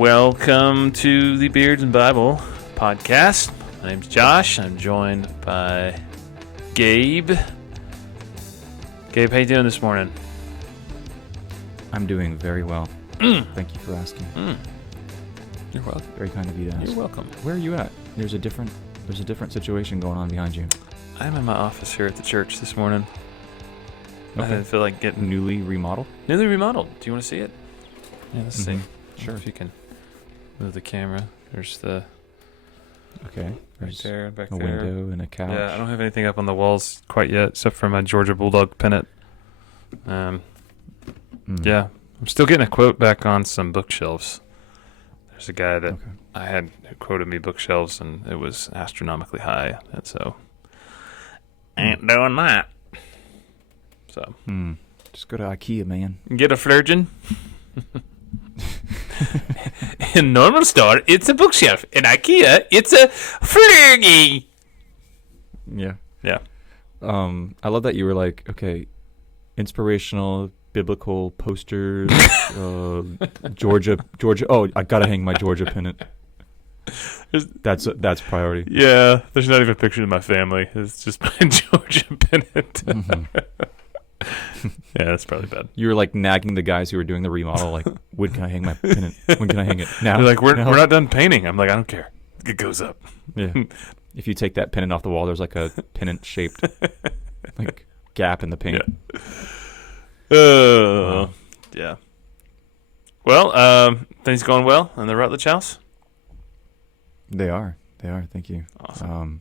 Welcome to the Beards and Bible podcast. My name's Josh. I'm joined by Gabe. Gabe, how you doing this morning? I'm doing very well. Thank you for asking. You're welcome. Very kind of you to ask. You're welcome. Where are you at? There's a different situation going on behind you. I'm in my office here at the church this morning. Okay. I didn't feel like getting Newly remodeled? newly remodeled. Do you want to see it? Yeah, let's see. Sure. If you can move the camera. There's the Okay. right There's there, back a there. window and a couch. Yeah, I don't have anything up on the walls quite yet, except for my Georgia Bulldog pennant. Yeah, I'm still getting a quote back on some bookshelves. There's a guy that I had who quoted me bookshelves, and it was astronomically high, and so ain't doing that. So Just go to IKEA, man. get a flirgin. In normal store, it's a bookshelf. In IKEA, it's a flirgy. Yeah. Yeah. I love that you were like, okay, inspirational, biblical posters, Georgia. Oh, I gotta hang my Georgia pennant. That's priority. Yeah, there's not even a picture of my family. It's just my Georgia pennant. Yeah, that's probably bad. You were like nagging the guys who were doing the remodel, like, when can I hang my pennant? When can I hang it? Now. They're like, we're Now? not done painting. I'm like, I don't care. It goes up. Yeah. If you take that pennant off the wall, there's like a pennant-shaped like gap in the paint. Yeah. Yeah. Well, things going well in the Rutledge house? They are. Thank you. Awesome.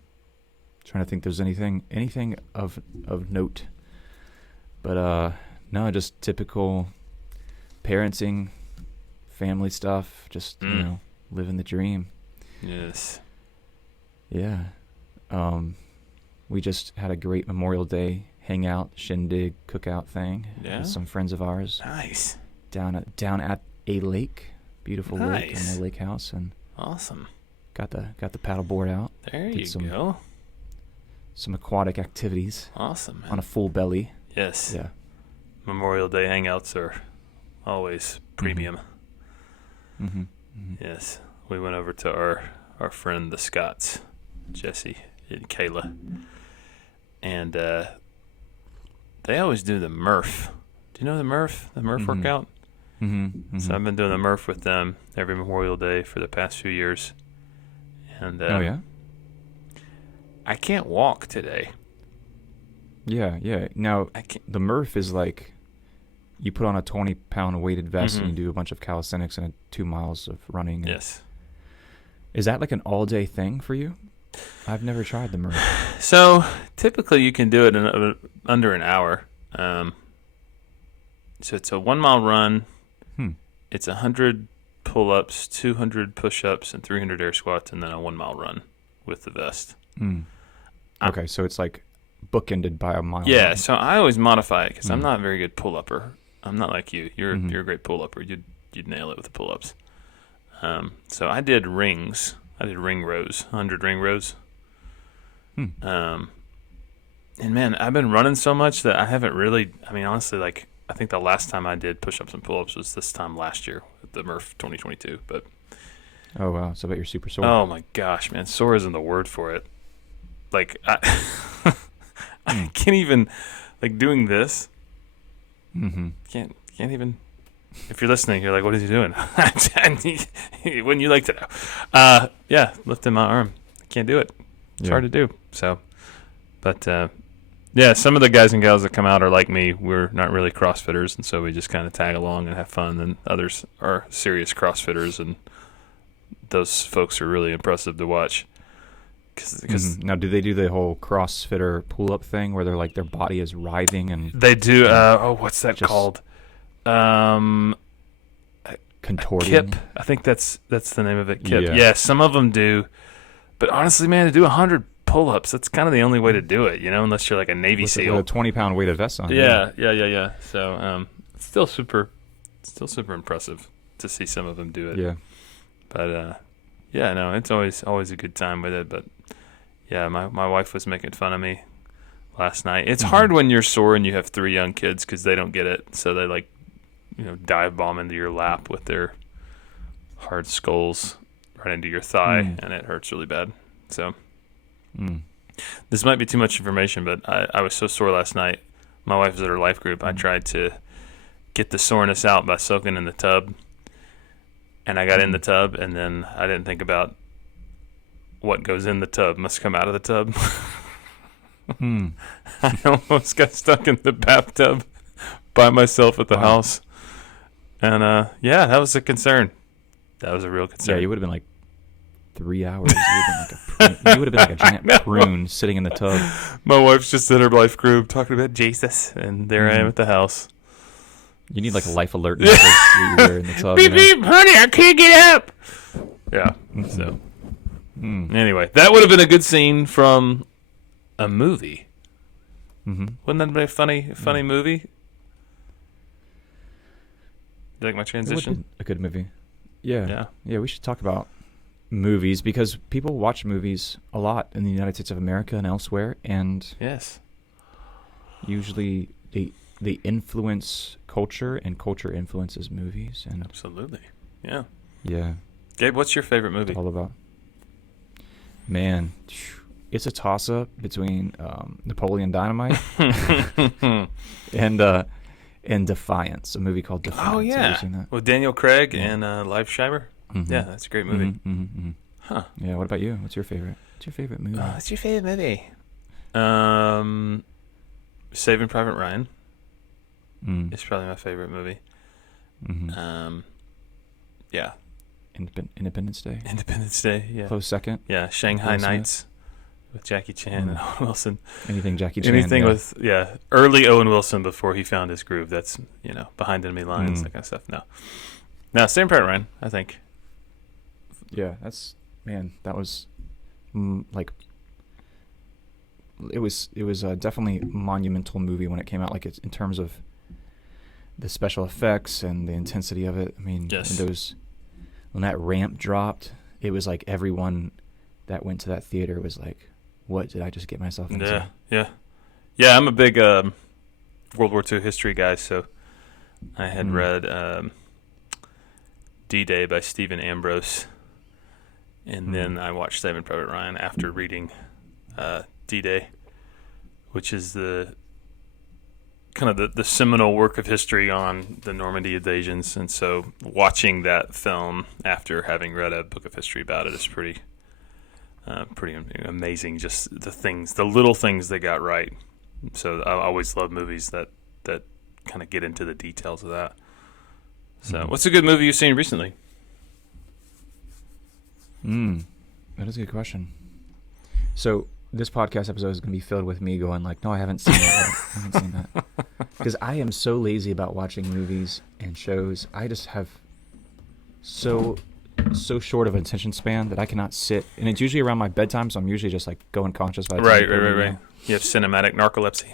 Trying to think there's anything of note. But no, just typical parenting, family stuff, just, living the dream. Yes. Yeah. We just had a great Memorial Day hangout, shindig, cookout thing with some friends of ours. Nice. Down at a lake, beautiful lake in Nice. the lake house, and Awesome. got the paddle board out. There Did you go. Some aquatic activities Awesome, man. on a full belly. Yes. Yeah. Memorial Day hangouts are always premium. Mm-hmm. Yes. We went over to our friend the Scotts, Jesse and Kayla, and they always do the Murph. Do you know the Murph? The Murph workout? Mm-hmm. So I've been doing the Murph with them every Memorial Day for the past few years. And Oh yeah. I can't walk today. Yeah. Now I can't. the Murph is like you put on a 20-pound weighted vest and you do a bunch of calisthenics and 2 miles of running. Yes. Is that like an all-day thing for you? I've never tried the Murph. So typically you can do it in under an hour. So it's a 1 mile run. It's 100 pull-ups, 200 push-ups, and 300 air squats, and then a 1 mile run with the vest. Okay, so it's like bookended by a mile. Yeah, run. so I always modify it because I'm not a very good pull-upper. I'm not like you. You're a great pull-upper. You'd nail it with the pull-ups. So I did rings. I did ring rows, 100 ring rows. And man, I've been running so much that I haven't really. I mean, honestly, like I think the last time I did push-ups and pull-ups was this time last year at the Murph 2022. But Oh wow, so I bet you're super sore. oh my gosh, man, sore isn't the word for it. Like I can't even like doing this. Can't even. If you're listening, you're like, what is he doing? Wouldn't you like to know? Yeah, lifting my arm. I can't do it. It's hard to do. So, but yeah, some of the guys and gals that come out are like me. We're not really CrossFitters, and so we just kind of tag along and have fun. And others are serious CrossFitters, and those folks are really impressive to watch. Cause Now, do they do the whole CrossFitter pull-up thing where they're like their body is writhing and they do. What's that called? contorting? Kip. I think that's the name of it. Kip. Yeah, some of them do. But honestly, man, to do 100 pull-ups, that's kind of the only way to do it, unless you're like a Navy SEAL. With a 20-pound weighted vest on. Yeah. So, it's still super impressive to see some of them do it. Yeah. But, yeah, no, it's always a good time with it. But, yeah, my wife was making fun of me last night. It's hard when you're sore and you have 3 young kids because they don't get it. So they, dive bomb into your lap with their hard skulls right into your thigh, and it hurts really bad. So this might be too much information, but I was so sore last night. My wife was at her life group. I tried to get the soreness out by soaking in the tub, and I got in the tub, and then I didn't think about what goes in the tub must come out of the tub. I almost got stuck in the bathtub by myself at the house. And, that was a concern. That was a real concern. Yeah, you would have been like 3 hours. You would have been like a giant prune sitting in the tub. My wife's just in her life group talking about Jesus, and there I am at the house. You need like a life alert message you wear in the tub. Beep, beep, honey, I can't get up. Yeah, so. Anyway, that would have been a good scene from a movie. Wouldn't that be a funny movie? You like my transition? It would be a good movie. Yeah, we should talk about movies because people watch movies a lot in the United States of America and elsewhere, and usually they influence culture, and culture influences movies. And absolutely, yeah. Gabe, what's your favorite movie? All about. Man, it's a toss-up between Napoleon Dynamite and Defiance, a movie called Defiance. Oh, yeah. Have you seen that? With Daniel Craig and Liv Schreiber. Yeah, that's a great movie. Huh. Yeah, what about you? What's your favorite movie? What's your favorite movie? Saving Private Ryan. It's probably my favorite movie. Yeah. Independence Day. Independence Day, yeah. Close second. Yeah, Shanghai Nights with Jackie Chan and Owen Wilson. Anything Jackie Chan. Anything with, early Owen Wilson before he found his groove. That's, Behind Enemy Lines, that kind of stuff. No, Saving Private Ryan, I think. Yeah, that was like, it was definitely a monumental movie when it came out, like it's in terms of the special effects and the intensity of it. I mean, when that ramp dropped, it was like everyone that went to that theater was like, what did I just get myself into? Yeah, I'm a big World War II history guy, so I had read D-Day by Stephen Ambrose, and then I watched Saving Private Ryan after reading D-Day, which is the seminal work of history on the Normandy invasions. And so watching that film after having read a book of history about it is pretty amazing. Just the little things they got right. So I always love movies that kind of get into the details of that. So what's a good movie you've seen recently? That is a good question. So this podcast episode is going to be filled with me going like, no, I haven't seen that yet. I haven't seen that. Because I am so lazy about watching movies and shows. I just have so short of attention span that I cannot sit. And it's usually around my bedtime, so I'm usually just like going conscious by the time. Right. You have cinematic narcolepsy.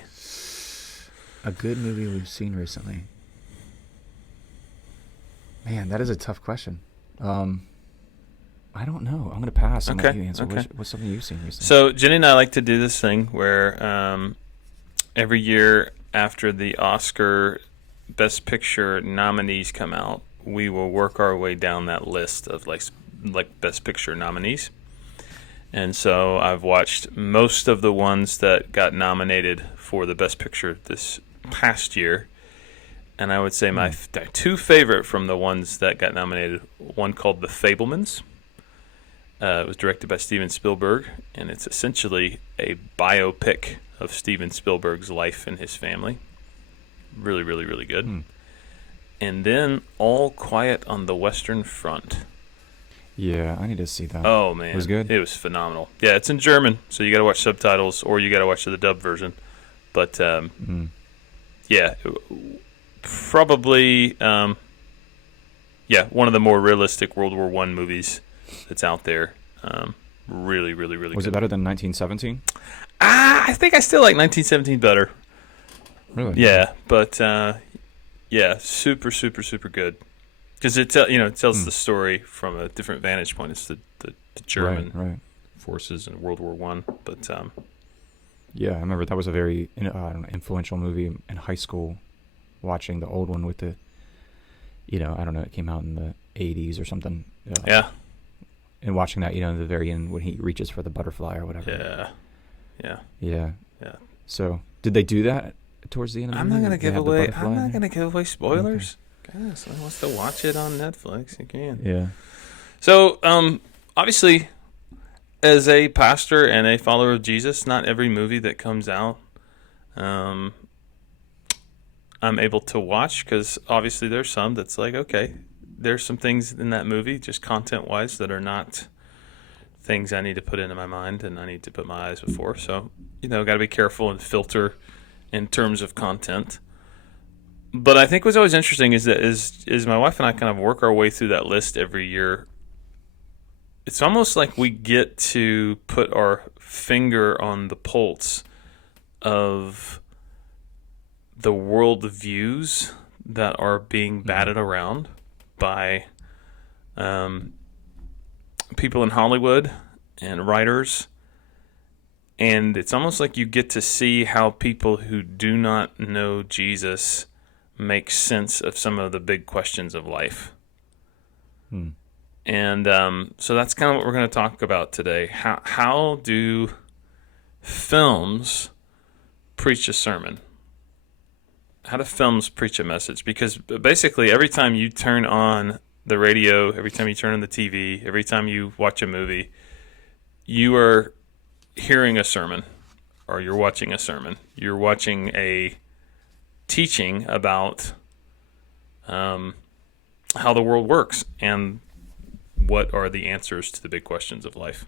A good movie we've seen recently. Man, that is a tough question. I don't know. I'm going to pass and let you answer. Okay. What's something you've seen recently? So Jenny and I like to do this thing where every year after the Oscar Best Picture nominees come out, we will work our way down that list of like Best Picture nominees. And so I've watched most of the ones that got nominated for the Best Picture this past year. And I would say my two favorite from the ones that got nominated, one called The Fabelmans. It was directed by Steven Spielberg, and it's essentially a biopic of Steven Spielberg's life and his family. Really, really, really good. And then All Quiet on the Western Front. Yeah, I need to see that. Oh, man. It was good? It was phenomenal. Yeah, it's in German, so you got to watch subtitles, or you got to watch the dub version. But, probably, one of the more realistic World War I movies that's out there. Really, really, really good. Was it better than 1917? I think I still like 1917 better. Really? Yeah, but super, super, super good. Because it tells the story from a different vantage point. It's the German forces in World War I. But yeah, I remember that was a very influential movie in high school. Watching the old one with the, it came out in the 80s or something. Yeah. And watching that, at the very end when he reaches for the butterfly or whatever. Yeah. Yeah. Yeah. Yeah. So, did they do that towards the end of the movie? I'm not Did going to give away spoilers. Okay. Guys, someone wants to watch it on Netflix, you can. Yeah. So, obviously, as a pastor and a follower of Jesus, not every movie that comes out I'm able to watch, because obviously there's some that's like, okay, there's some things in that movie, just content-wise, that are not things I need to put into my mind and I need to put my eyes before. So, got to be careful and filter in terms of content. But I think what's always interesting is that is my wife and I kind of work our way through that list every year. It's almost like we get to put our finger on the pulse of the worldviews that are being batted around by people in Hollywood and writers. And it's almost like you get to see how people who do not know Jesus make sense of some of the big questions of life. And so that's kind of what we're going to talk about today. How do films preach a sermon? How do films preach a message? Because basically every time you turn on the radio, every time you turn on the TV, every time you watch a movie, you are hearing a sermon, or you're watching a sermon. You're watching a teaching about how the world works and what are the answers to the big questions of life.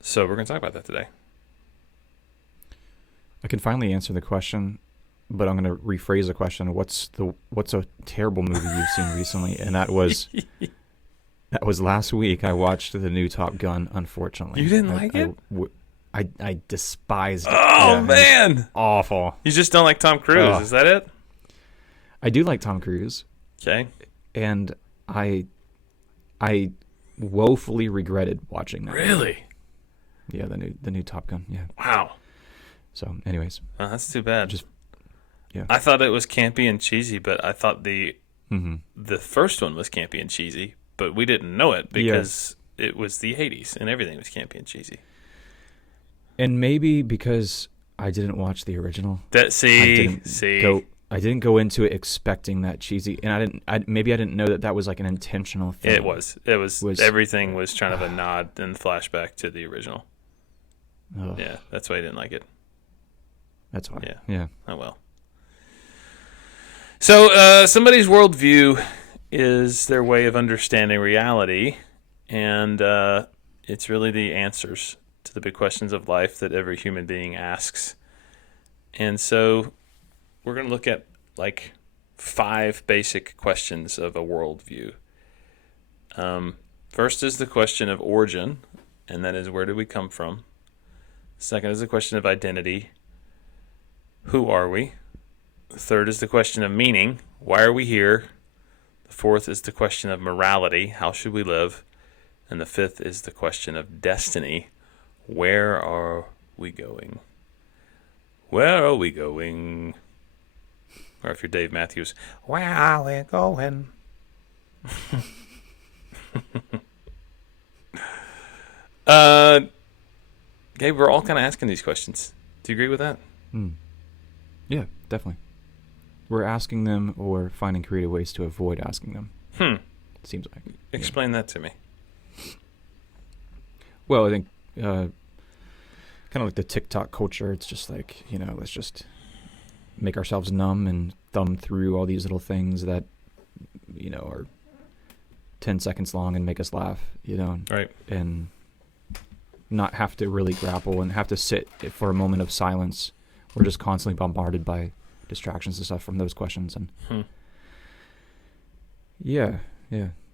So we're going to talk about that today. I can finally answer the question, but I'm going to rephrase the question. What's a terrible movie you've seen recently? And that was last week. I watched the new Top Gun. Unfortunately, you didn't like it. I despised it. Oh man, awful. You just don't like Tom Cruise. Is that it? I do like Tom Cruise. Okay. And I woefully regretted watching that. Really? Yeah, the new Top Gun. Yeah. Wow. So, anyways, that's too bad. Yeah. I thought it was campy and cheesy, but I thought the first one was campy and cheesy, but we didn't know it because it was the 80s and everything was campy and cheesy. And maybe because I didn't watch the original. I didn't go into it expecting that cheesy, and I didn't know that was like an intentional thing. It was everything was kind of a nod and flashback to the original. Yeah, that's why I didn't like it. That's why. Yeah. Oh well. So somebody's worldview is their way of understanding reality, and it's really the answers to the big questions of life that every human being asks. And so we're going to look at like 5 basic questions of a worldview. First is the question of origin, and that is, where do we come from? Second is the question of identity. Who are we? The third is the question of meaning. Why are we here? The fourth is the question of morality. How should we live? And the fifth is the question of destiny. Where are we going? Where are we going? Or if you're Dave Matthews, where are we going? Gabe, we're all kind of asking these questions. Do you agree with that? Yeah, definitely. We're asking them or finding creative ways to avoid asking them. It seems like. Explain that to me. Well, I think kind of like the TikTok culture. It's just like, let's just make ourselves numb and thumb through all these little things that, are 10 seconds long and make us laugh, Right. And not have to really grapple and have to sit for a moment of silence. We're just constantly bombarded by distractions and stuff from those questions. And yeah,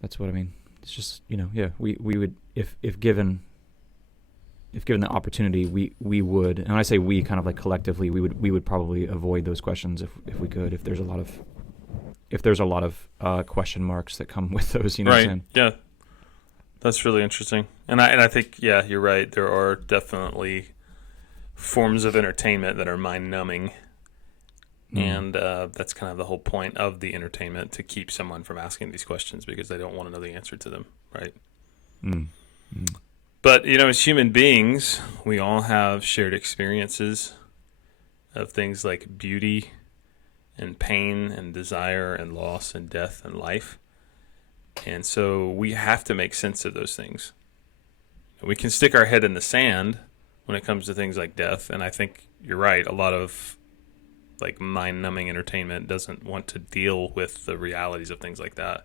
that's what I mean. It's just, we would, if given the opportunity, we would, and when I say we, kind of like collectively, we would probably avoid those questions if we could, if there's a lot of question marks that come with those, right. What I'm saying? Yeah. That's really interesting. And I think, yeah, you're right. There are definitely forms of entertainment that are mind numbing. And that's kind of the whole point of the entertainment, to keep someone from asking these questions because they don't want to know the answer to them, right? But, as human beings, we all have shared experiences of things like beauty and pain and desire and loss and death and life. And so we have to make sense of those things. We can stick our head in the sand when it comes to things like death. And I think you're right. A lot of like mind-numbing entertainment doesn't want to deal with the realities of things like that.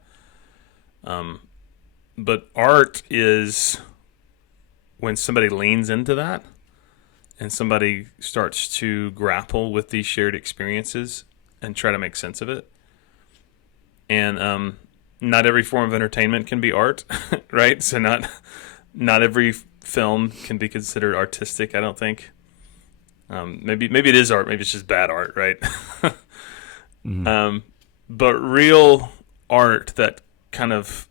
But art is when somebody leans into that and somebody starts to grapple with these shared experiences and try to make sense of it. And not every form of entertainment can be art, right? So not every film can be considered artistic, I don't think. Maybe it is art. Maybe it's just bad art, right? But real art that kind of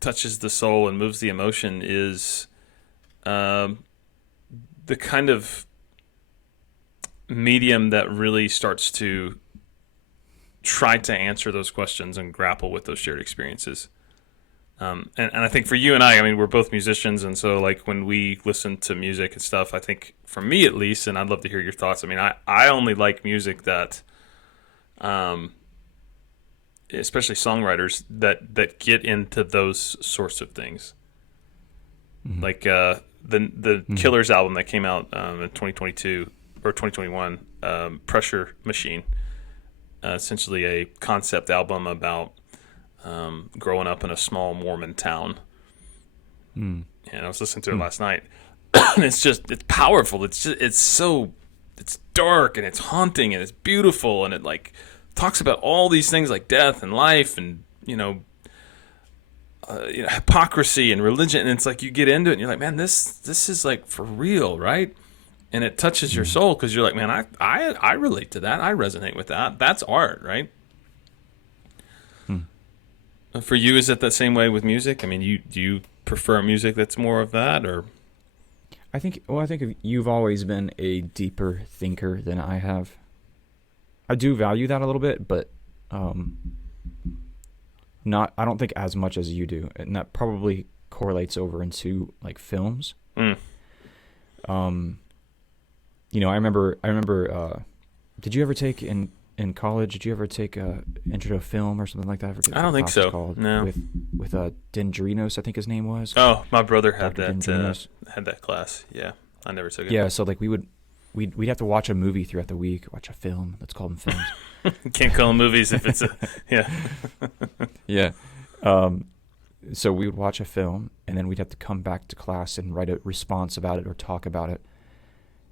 touches the soul and moves the emotion is the kind of medium that really starts to try to answer those questions and grapple with those shared experiences. And I think for you and I mean, we're both musicians, and so like when we listen to music and stuff, I think for me at least, and I'd love to hear your thoughts. I mean, I only like music that, especially songwriters that get into those sorts of things. Like the Killers album that came out in 2022 or 2021, Pressure Machine, essentially a concept album about growing up in a small Mormon town. And I was listening to it last night. And it's powerful. It's dark and it's haunting and it's beautiful, and it like talks about all these things like death and life and hypocrisy and religion, and it's like you get into it and you're like, man, this is like for real, right? And it touches your soul because you're like, man, I relate to that. I resonate with that. That's art, right? For you, is it the same way with music? I mean, do you prefer music that's more of that, or? I think you've always been a deeper thinker than I have. I do value that a little bit, but I don't think as much as you do, and that probably correlates over into like films. I remember. Did you ever take in college? Did you ever take a intro to film or something like that? I don't think so. Called, no. With Dendrinos, I think his name was. Oh, my brother had Dr. that class. Yeah, I never took it. Yeah, so like we'd have to watch a movie throughout the week, watch a film. Let's call them films. Can't call them movies if it's yeah. So we would watch a film, and then we'd have to come back to class and write a response about it or talk about it.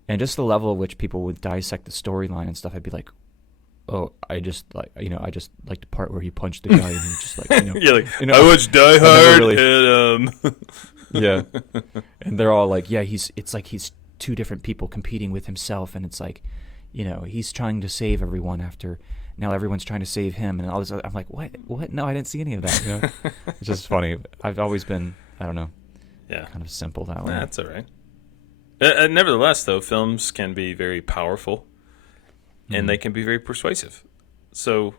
And just the level at which people would dissect the storyline and stuff, I'd be like, oh, I just like the part where he punched the guy and he just like, you're like, I watched Die Hard really, and yeah. And they're all like, yeah, it's like he's two different people competing with himself, and it's like, he's trying to save everyone after now everyone's trying to save him and all this. I'm like, what? No, I didn't see any of that. It's just funny. I've always been, I don't know, kind of simple that way. That's all right. Nevertheless, though, films can be very powerful, and they can be very persuasive. So,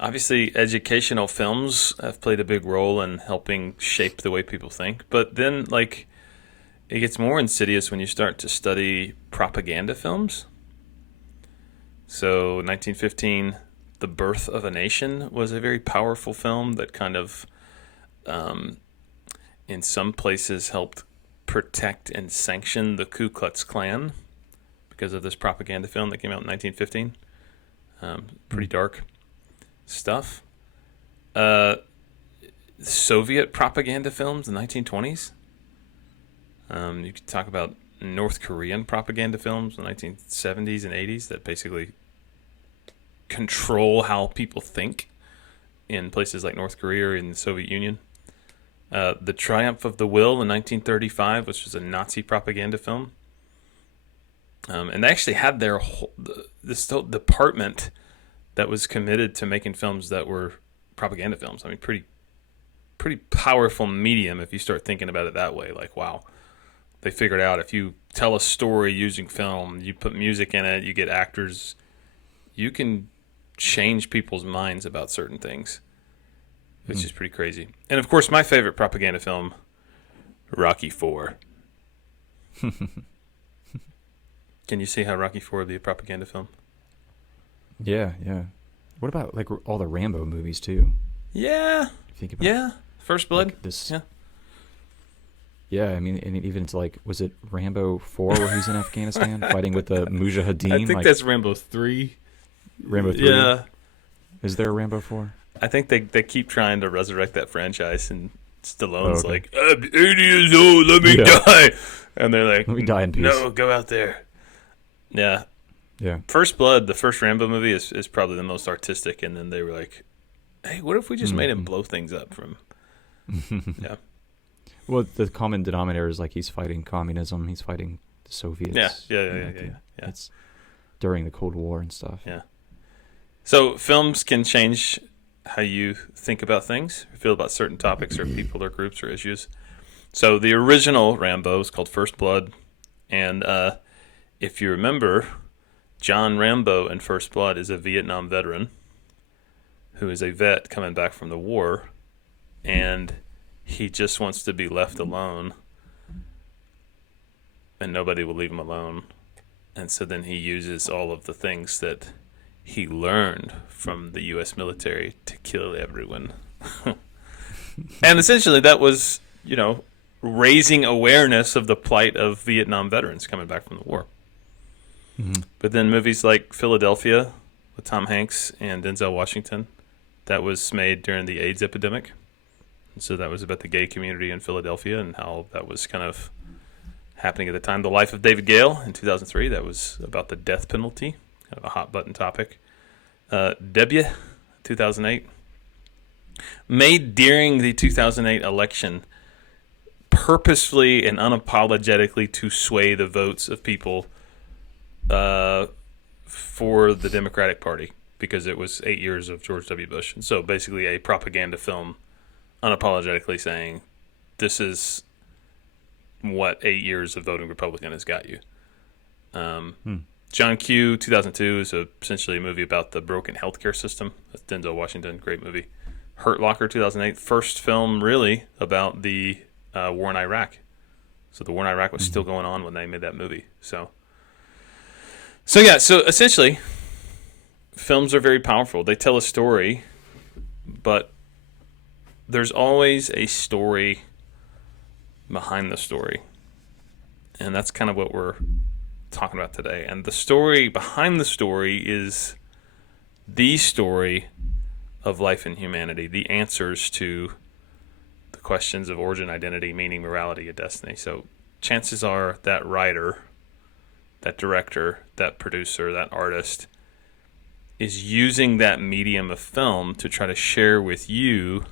obviously, educational films have played a big role in helping shape the way people think. But then, like, it gets more insidious when you start to study propaganda films. So, 1915, The Birth of a Nation was a very powerful film that kind of, in some places, helped protect and sanction the Ku Klux Klan because of this propaganda film that came out in 1915. Pretty dark stuff. Soviet propaganda films in the 1920s. You could talk about North Korean propaganda films in the 1970s and 80s that basically control how people think in places like North Korea or in the Soviet Union. The Triumph of the Will in 1935, which was a Nazi propaganda film. And they actually had this whole department that was committed to making films that were propaganda films. I mean, pretty powerful medium if you start thinking about it that way. Like, wow, they figured out if you tell a story using film. You put music in it. You get actors. You can change people's minds about certain things, which is pretty crazy. And of course, my favorite propaganda film, Rocky IV. Can you see how Rocky IV would be a propaganda film? Yeah. What about like all the Rambo movies too? Yeah. Think about Yeah. First Blood. like this. Yeah. Yeah, I mean, and even it's like, was it Rambo 4 where he's in Afghanistan fighting with the Mujahideen? I think like, that's Rambo 3. Rambo 3. Yeah. Is there a Rambo 4? I think they keep trying to resurrect that franchise, and Stallone's okay. like, I'm 80 years old, let me die. And they're like, Let me die in peace. no, go out there. Yeah. Yeah. First Blood, the first Rambo movie, is probably the most artistic, and then they were like, hey, what if we just made him blow things up from... Yeah. Well, the common denominator is like he's fighting communism, he's fighting the Soviets. Yeah. It's during the Cold War and stuff. Yeah. So films can change how you think about things, or feel about certain topics, or people, or groups, or issues. So the original Rambo is called First Blood, and if you remember, John Rambo in First Blood is a Vietnam veteran who is a vet coming back from the war, and he just wants to be left alone, and nobody will leave him alone. And so then he uses all of the things that he learned from the U.S. military to kill everyone. And essentially that was, raising awareness of the plight of Vietnam veterans coming back from the war. Mm-hmm. But then movies like Philadelphia with Tom Hanks and Denzel Washington, that was made during the AIDS epidemic. And so that was about the gay community in Philadelphia and how that was kind of happening at the time. The Life of David Gale in 2003, that was about the death penalty, kind of a hot button topic. Debut, 2008, made during the 2008 election purposefully and unapologetically to sway the votes of people for the Democratic Party, because it was 8 years of George W. Bush. And so basically a propaganda film unapologetically saying this is what 8 years of voting Republican has got you. John Q, 2002, is essentially a movie about the broken healthcare system. That's Denzel Washington, great movie. Hurt Locker, 2008, first film really about the war in Iraq. So the war in Iraq was still going on when they made that movie. So essentially, films are very powerful. They tell a story, but there's always a story behind the story. And that's kind of what we're talking about today. And the story behind the story is the story of life and humanity, the answers to the questions of origin, identity, meaning, morality, and destiny. So chances are that writer, that director, that producer, that artist is using that medium of film to try to share with you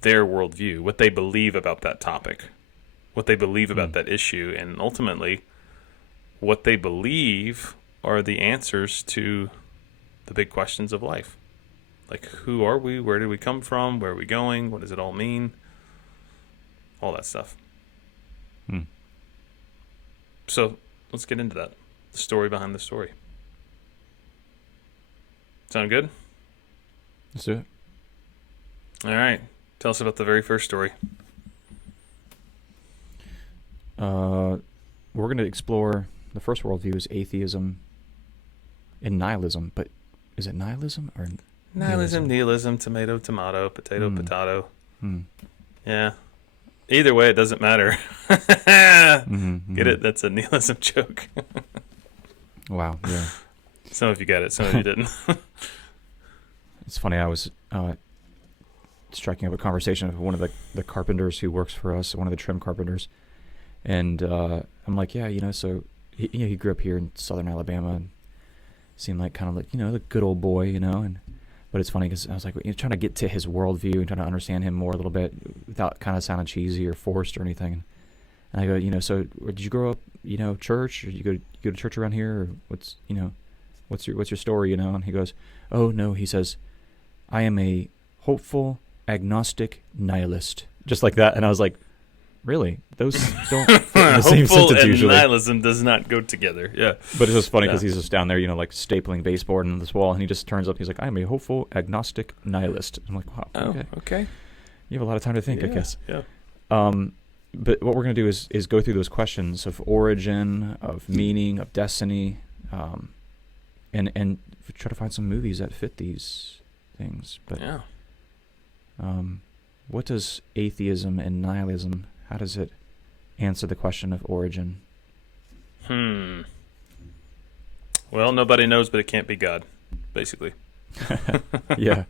their worldview, what they believe about that topic, what they believe about that issue, and ultimately what they believe are the answers to the big questions of life. Like, who are we? Where did we come from? Where are we going? What does it all mean? All that stuff. So let's get into that. The story behind the story. Sound good? Let's do it. All right. Tell us about the very first story. We're going to explore the first worldview is atheism and nihilism, but is it nihilism or nihilism, tomato, potato. Yeah. Either way, it doesn't matter. Get it? That's a nihilism joke. Wow, yeah. Some of you got it, some of you didn't. It's funny, I was striking up a conversation with one of the carpenters who works for us, one of the trim carpenters, and I'm like, yeah, so he grew up here in southern Alabama and seemed like kind of like, the good old boy, but it's funny because I was like, trying to get to his worldview and trying to understand him more a little bit without kind of sounding cheesy or forced or anything. And I go, so did you grow up, church, or you go to church around here, or what's your story, And he goes, oh no, he says, I am a hopeful agnostic nihilist, just like that. And I was like, really, those don't fit in the same Hopeful sentence and usually. nihilism does not go together. Yeah. But it's just funny because he's just down there, like stapling baseboard on this wall, and he just turns up. He's like, "I'm a hopeful, agnostic nihilist." I'm like, "Wow, okay. You have a lot of time to think, I guess." Yeah. But what we're going to do is go through those questions of origin, of meaning, of destiny, and try to find some movies that fit these things. But what does atheism and nihilism, how does it answer the question of origin? Well, nobody knows, but it can't be God, basically. Yeah.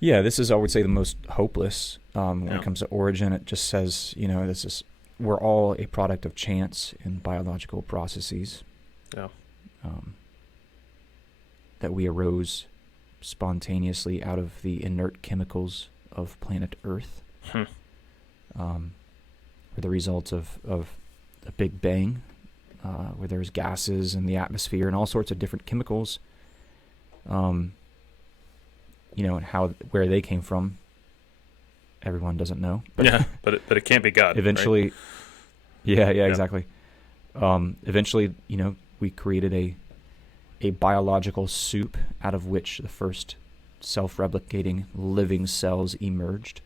Yeah, this is, I would say, the most hopeless when it comes to origin. It just says, we're all a product of chance and biological processes. Yeah. That we arose spontaneously out of the inert chemicals of planet Earth. Were the results of a big bang, where there's gases in the atmosphere and all sorts of different chemicals. And where they came from, everyone doesn't know. But it can't be God. Eventually, right? Yeah, exactly. Eventually, we created a biological soup out of which the first self-replicating living cells emerged.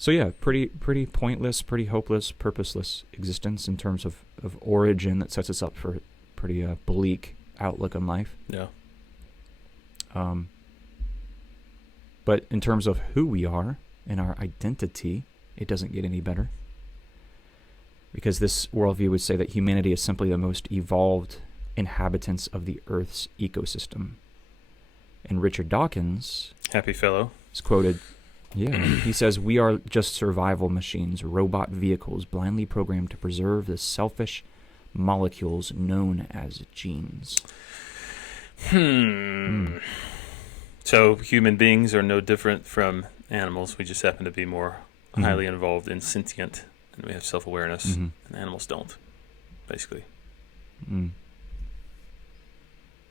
So yeah, pretty pointless, pretty hopeless, purposeless existence in terms of origin that sets us up for a pretty bleak outlook on life. Yeah. But in terms of who we are and our identity, it doesn't get any better. Because this worldview would say that humanity is simply the most evolved inhabitants of the Earth's ecosystem. And Richard Dawkins, happy fellow, is quoted, he says, "We are just survival machines, robot vehicles blindly programmed to preserve the selfish molecules known as genes." So human beings are no different from animals. We just happen to be more highly involved and sentient, and we have self-awareness, and animals don't, basically.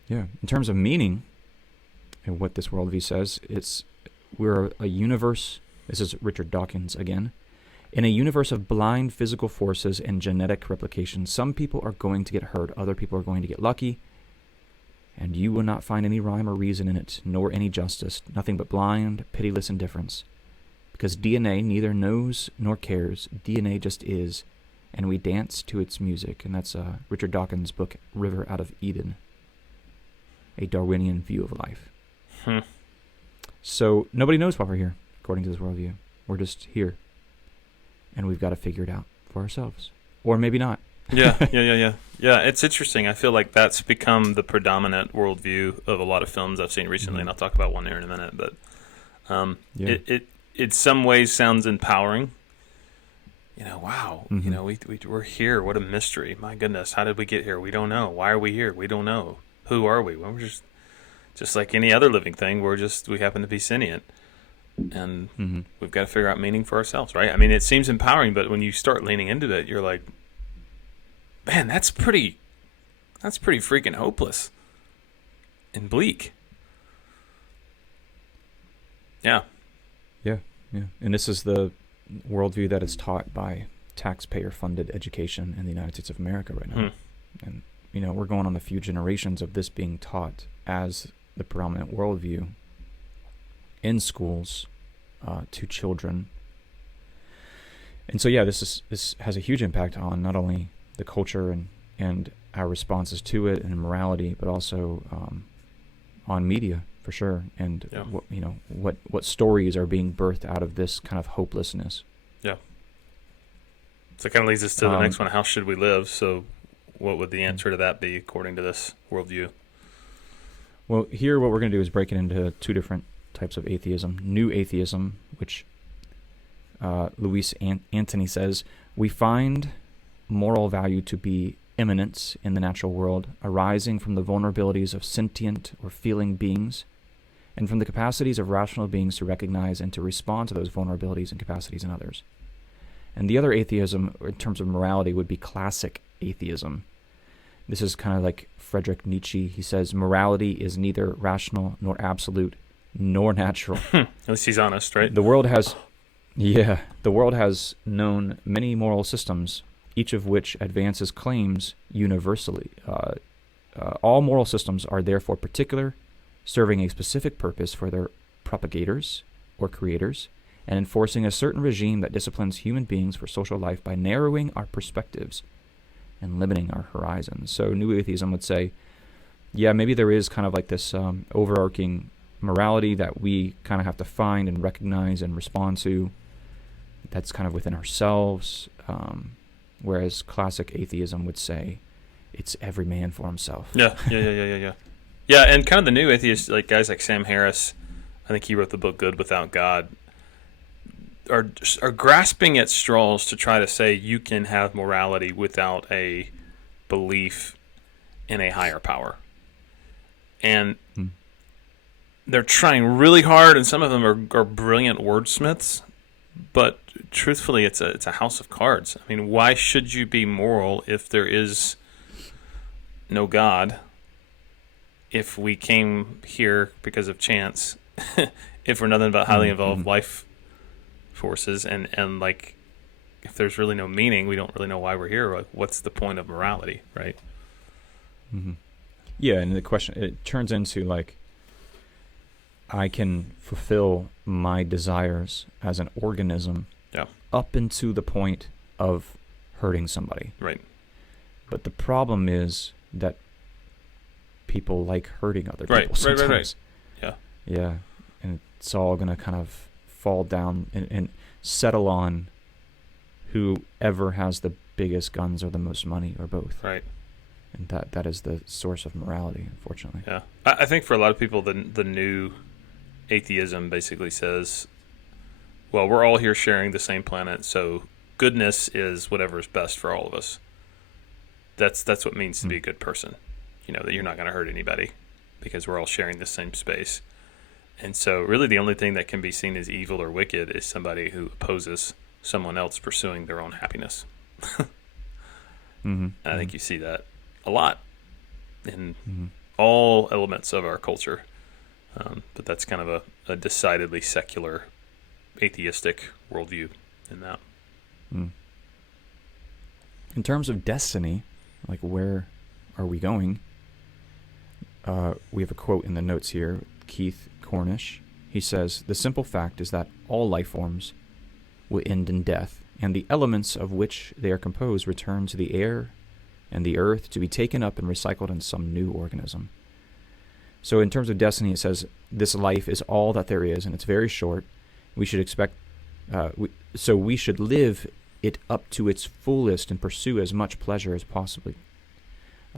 Yeah. In terms of meaning, and what this worldview says, we're a universe. This is Richard Dawkins again. In a universe of blind physical forces and genetic replication, some people are going to get hurt, other people are going to get lucky, and you will not find any rhyme or reason in it, nor any justice, nothing but blind, pitiless indifference. Because DNA neither knows nor cares. DNA just is, and we dance to its music. And that's Richard Dawkins' book, River Out of Eden, a Darwinian view of life. So nobody knows why we're here, according to this worldview. We're just here, and we've got to figure it out for ourselves. Or maybe not. Yeah, it's interesting. I feel like that's become the predominant worldview of a lot of films I've seen recently, and I'll talk about one here in a minute. But it in some ways sounds empowering. Wow, we're here. What a mystery. My goodness, how did we get here? We don't know. Why are we here? We don't know. Who are we? Well, we're just like any other living thing. We happen to be sentient, and we've got to figure out meaning for ourselves, right? I mean, it seems empowering, but when you start leaning into it, you're like, man, that's pretty freaking hopeless and bleak. Yeah. And this is the worldview that is taught by taxpayer-funded education in the United States of America right now. And, we're going on a few generations of this being taught as the predominant worldview in schools to children. And so, this has a huge impact on not only the culture and our responses to it and morality, but also on media for sure. And what stories are being birthed out of this kind of hopelessness. Yeah. So it kind of leads us to the next one. How should we live? So what would the answer to that be according to this worldview? Well, here what we're going to do is break it into two different types of atheism. New atheism, which Luis Antony says, we find moral value to be immanence in the natural world, arising from the vulnerabilities of sentient or feeling beings, and from the capacities of rational beings to recognize and to respond to those vulnerabilities and capacities in others. And the other atheism, in terms of morality, would be classic atheism. This is kind of like Friedrich Nietzsche. He says, morality is neither rational nor absolute nor natural. At least he's honest, right? The world has Yeah, the world has known many moral systems, each of which advances claims universally. All moral systems are therefore particular, serving a specific purpose for their propagators or creators, and enforcing a certain regime that disciplines human beings for social life by narrowing our perspectives and limiting our horizons. So New Atheism would say, yeah, maybe there is kind of like this overarching morality that we kind of have to find and recognize and respond to. That's kind of within ourselves, whereas classic atheism would say it's every man for himself. Yeah. Yeah, and kind of the new atheists, like guys like Sam Harris, I think he wrote the book Good Without God, are grasping at straws to try to say you can have morality without a belief in a higher power. And they're trying really hard, and some of them are brilliant wordsmiths, but truthfully, it's a house of cards. I mean, why should you be moral if there is no God? If we came here because of chance, if we're nothing but highly involved life forces, and like, if there's really no meaning, we don't really know why we're here. Like, what's the point of morality, right? Mm-hmm. Yeah, and the question, it turns into like, I can fulfill my desires as an organism up into the point of hurting somebody. Right. But the problem is that people like hurting other people sometimes. Right. Yeah. Yeah. And it's all going to kind of fall down and settle on whoever has the biggest guns or the most money or both. Right. And that is the source of morality, unfortunately. Yeah. I think for a lot of people, the new atheism basically says, well, we're all here sharing the same planet, so goodness is whatever is best for all of us. That's what it means to be a good person. You know, that you're not going to hurt anybody because we're all sharing the same space. And so really the only thing that can be seen as evil or wicked is somebody who opposes someone else pursuing their own happiness. And I think you see that a lot in all elements of our culture. But that's kind of a decidedly secular, atheistic worldview in that. In terms of destiny, like where are we going? We have a quote in the notes here, Keith Cornish. He says, "The simple fact is that all life forms will end in death, and the elements of which they are composed return to the air and the earth to be taken up and recycled in some new organism." So in terms of destiny, it says this life is all that there is, and it's very short. We should expect, we should live it up to its fullest and pursue as much pleasure as possibly.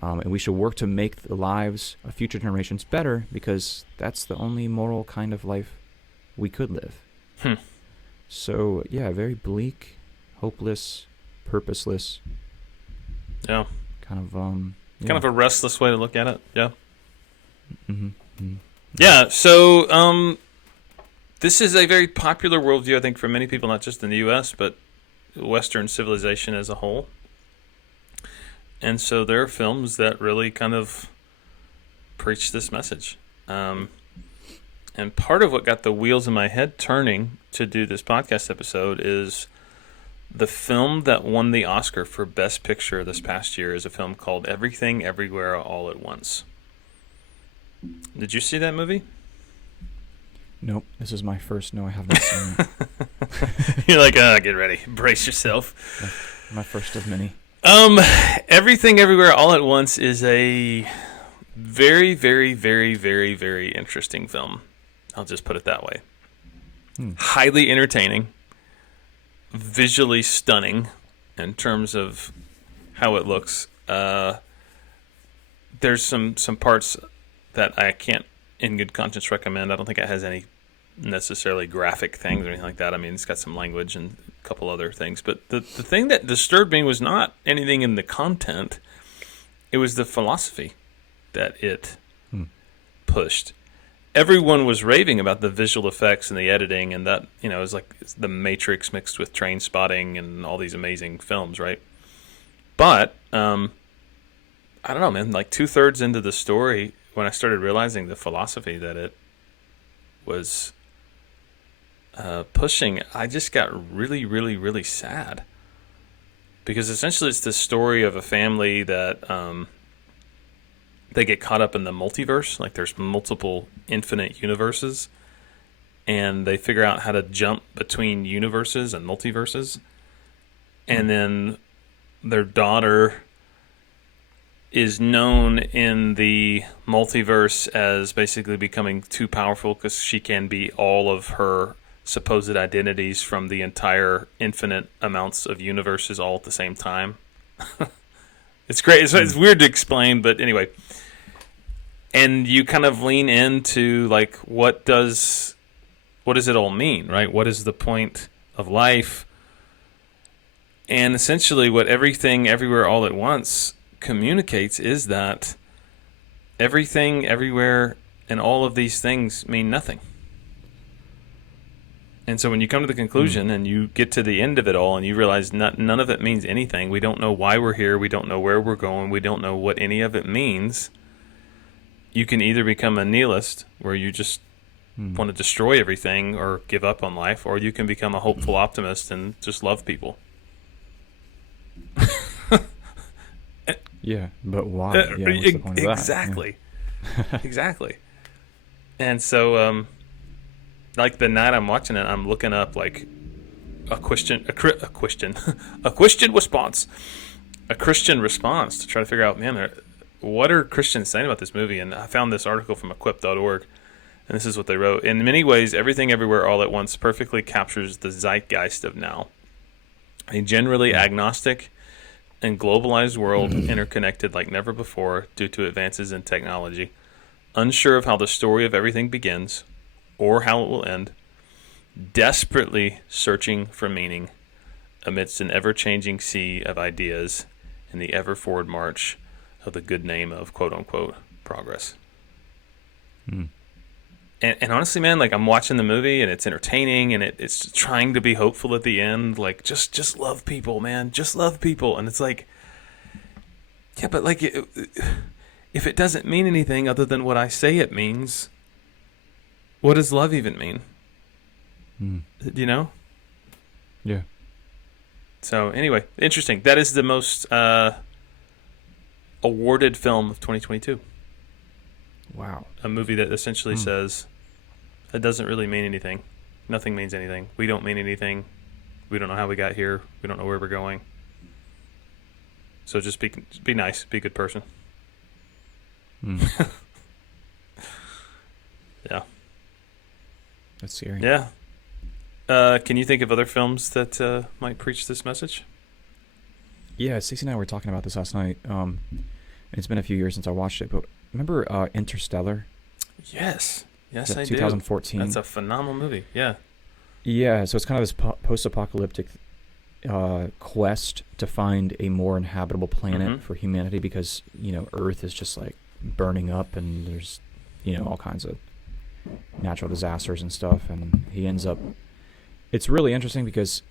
And we should work to make the lives of future generations better, because that's the only moral kind of life we could live. So, yeah, very bleak, hopeless, purposeless. Yeah. Kind of, Kind of a restless way to look at it. Yeah. Mm-hmm. Yeah, so this is a very popular worldview, I think, for many people, not just in the U.S., but Western civilization as a whole. And so there are films that really kind of preach this message. And part of what got the wheels in my head turning to do this podcast episode is the film that won the Oscar for Best Picture this past year is a film called Everything, Everywhere, All at Once. Did you see that movie? Nope. This is my first. No, I have not seen it. You're like, get ready. Brace yourself. My first of many. Everything, Everywhere, All at Once is a very, very, very, very, very interesting film. I'll just put it that way. Highly entertaining. Visually stunning in terms of how it looks. There's some parts that I can't in good conscience recommend. I don't think it has any necessarily graphic things or anything like that. I mean, it's got some language and a couple other things. But the thing that disturbed me was not anything in the content. It was the philosophy that it pushed. Everyone was raving about the visual effects and the editing, and that, it was like the Matrix mixed with Train Spotting and all these amazing films, right? But I don't know, man. Like 2/3 into the story, when I started realizing the philosophy that it was pushing, I just got really, really, really sad. Because essentially it's the story of a family that they get caught up in the multiverse. Like there's multiple infinite universes. And they figure out how to jump between universes and multiverses. And then their daughter is known in the multiverse as basically becoming too powerful because she can be all of her supposed identities from the entire infinite amounts of universes all at the same time. It's great. It's weird to explain, but anyway. And you kind of lean into like, what does it all mean, right? What is the point of life? And essentially what Everything Everywhere All at Once communicates is that everything, everywhere, and all of these things mean nothing. And so when you come to the conclusion and you get to the end of it all and you realize none of it means anything, we don't know why we're here, we don't know where we're going, we don't know what any of it means, you can either become a nihilist, where you just want to destroy everything or give up on life, or you can become a hopeful optimist and just love people. Yeah, but why? Yeah, what's the point of that? Exactly. Yeah. Exactly. And so, like the night I'm watching it, I'm looking up like a Christian response to try to figure out, man, what are Christians saying about this movie? And I found this article from equip.org, and this is what they wrote. In many ways, Everything Everywhere All at Once perfectly captures the zeitgeist of now. A generally agnostic and globalized world interconnected like never before due to advances in technology, unsure of how the story of everything begins or how it will end, desperately searching for meaning amidst an ever-changing sea of ideas in the ever-forward march of the good name of quote-unquote progress. And honestly, man, like I'm watching the movie and it's entertaining and it's trying to be hopeful at the end. Like, just love people, man. Just love people. And it's like, yeah, but like, if it doesn't mean anything other than what I say it means, what does love even mean? You know? Yeah. So anyway, interesting. That is the most awarded film of 2022. Wow. A movie that essentially says, it doesn't really mean anything. Nothing means anything. We don't mean anything. We don't know how we got here. We don't know where we're going. So just be nice. Be a good person. Yeah. That's scary. Yeah. Can you think of other films that might preach this message? Yeah, Stacey and I were talking about this last night. It's been a few years since I watched it, but remember Interstellar? Yes. Yes, I 2014? do. That's a phenomenal movie. Yeah. Yeah, so it's kind of this post-apocalyptic quest to find a more inhabitable planet for humanity because, Earth is just like burning up and there's, all kinds of natural disasters and stuff. And he ends up... It's really interesting because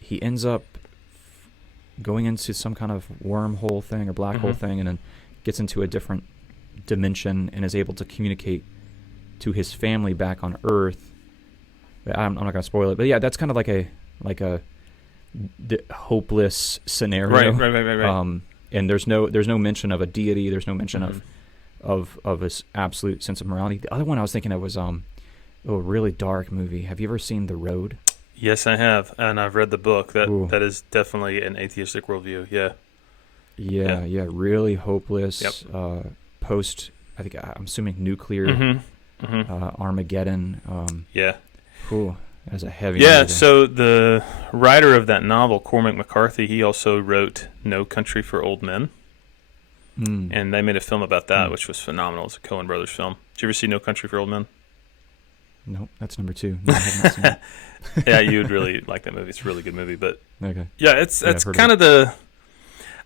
he ends up going into some kind of wormhole thing or black hole thing and then gets into a different dimension and is able to communicate to his family back on Earth. I'm not going to spoil it, but yeah, that's kind of like a hopeless scenario. Right. And there's no mention of a deity. There's no mention of this absolute sense of morality. The other one I was thinking of was a really dark movie. Have you ever seen The Road? Yes, I have, and I've read the book. That is definitely an atheistic worldview. Yeah. Yeah. Really hopeless. Yep. Post, I think I'm assuming nuclear Armageddon. Yeah. Cool. As a heavy. Yeah. movie. So the writer of that novel, Cormac McCarthy, he also wrote No Country for Old Men, and they made a film about that, which was phenomenal. It's a Coen Brothers film. Did you ever see No Country for Old Men? Nope, that's number 2. No, I have not seen it. Yeah, you would really like that movie. It's a really good movie. But okay. Yeah, it's kind of the...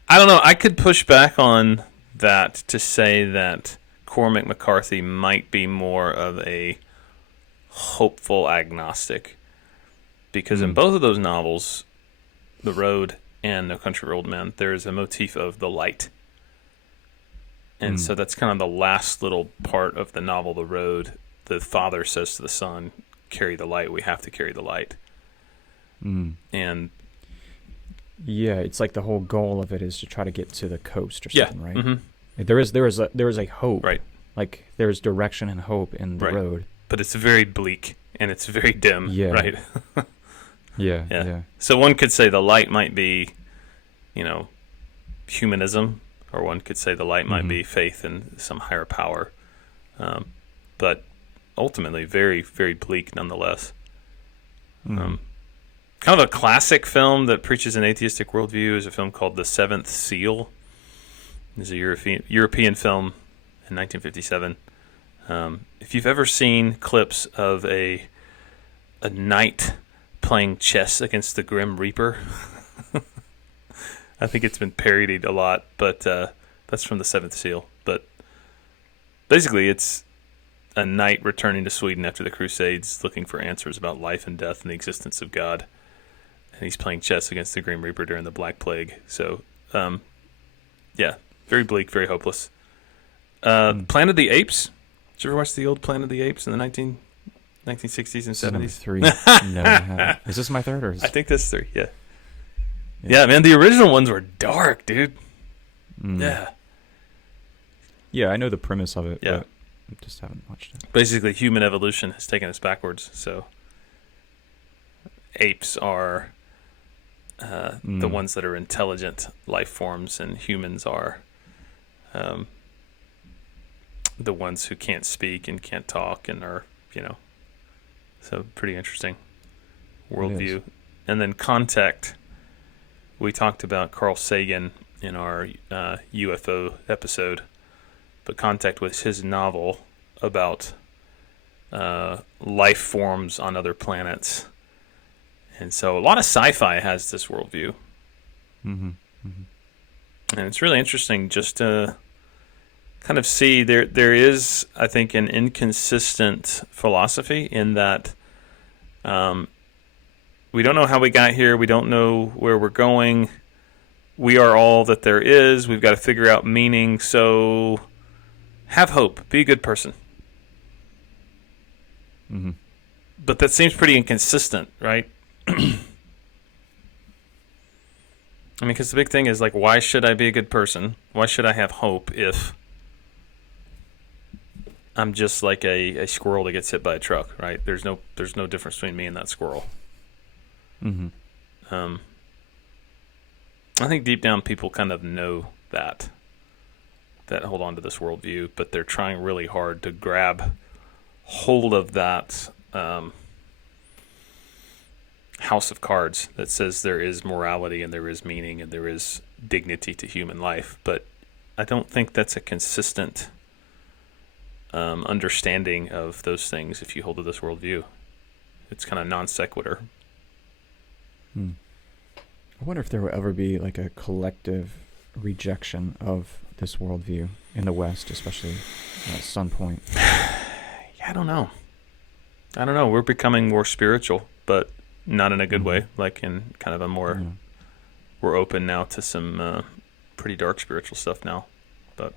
I don't know. I could push back on that to say that Cormac McCarthy might be more of a hopeful agnostic. Because in both of those novels, The Road and No Country for Old Men, there's a motif of the light. And so that's kind of the last little part of the novel, The Road. the Father says to the Son, carry the light. We have to carry the light. And yeah, it's like the whole goal of it is to try to get to the coast or yeah, something, right? There is a hope, right? Like there's direction and hope in the road, but it's very bleak and it's very dim, right? yeah. So one could say the light might be, humanism, or one could say the light might be faith in some higher power, but ultimately very, very bleak nonetheless. Kind of a classic film that preaches an atheistic worldview is a film called The Seventh Seal. It's a European film in 1957. If you've ever seen clips of a knight playing chess against the Grim Reaper, I think it's been parodied a lot, but that's from The Seventh Seal. But basically, it's a knight returning to Sweden after the Crusades, looking for answers about life and death and the existence of God. And he's playing chess against the Grim Reaper during the Black Plague. So, very bleak, very hopeless. Planet of the Apes. Did you ever watch the old Planet of the Apes in the 1960s and 70s? 3. No, I haven't. Is this my third? I think that's 3, yeah. Yeah, man, the original ones were dark, dude. Yeah. Yeah, I know the premise of it, yeah. But I just haven't watched it. Basically, human evolution has taken us backwards, so apes are the ones that are intelligent life forms, and humans are the ones who can't speak and can't talk and are, so pretty interesting worldview. And then Contact, we talked about Carl Sagan in our UFO episode, but Contact was his novel about life forms on other planets. And so a lot of sci-fi has this worldview. And it's really interesting just to kind of see there is, I think, an inconsistent philosophy in that we don't know how we got here. We don't know where we're going. We are all that there is. We've got to figure out meaning. So have hope. Be a good person. But that seems pretty inconsistent, right? I mean, because the big thing is, like, why should I be a good person? Why should I have hope if I'm just like a squirrel that gets hit by a truck, right? There's no difference between me and that squirrel. I think deep down people kind of know that hold on to this worldview, but they're trying really hard to grab hold of that house of cards that says there is morality and there is meaning and there is dignity to human life. But I don't think that's a consistent understanding of those things if you hold to this worldview. It's kind of non sequitur. I wonder if there will ever be like a collective rejection of this worldview in the West, especially at some point. Yeah, I don't know. We're becoming more spiritual, but not in a good way. Like in kind of a more, we're open now to some pretty dark spiritual stuff now. But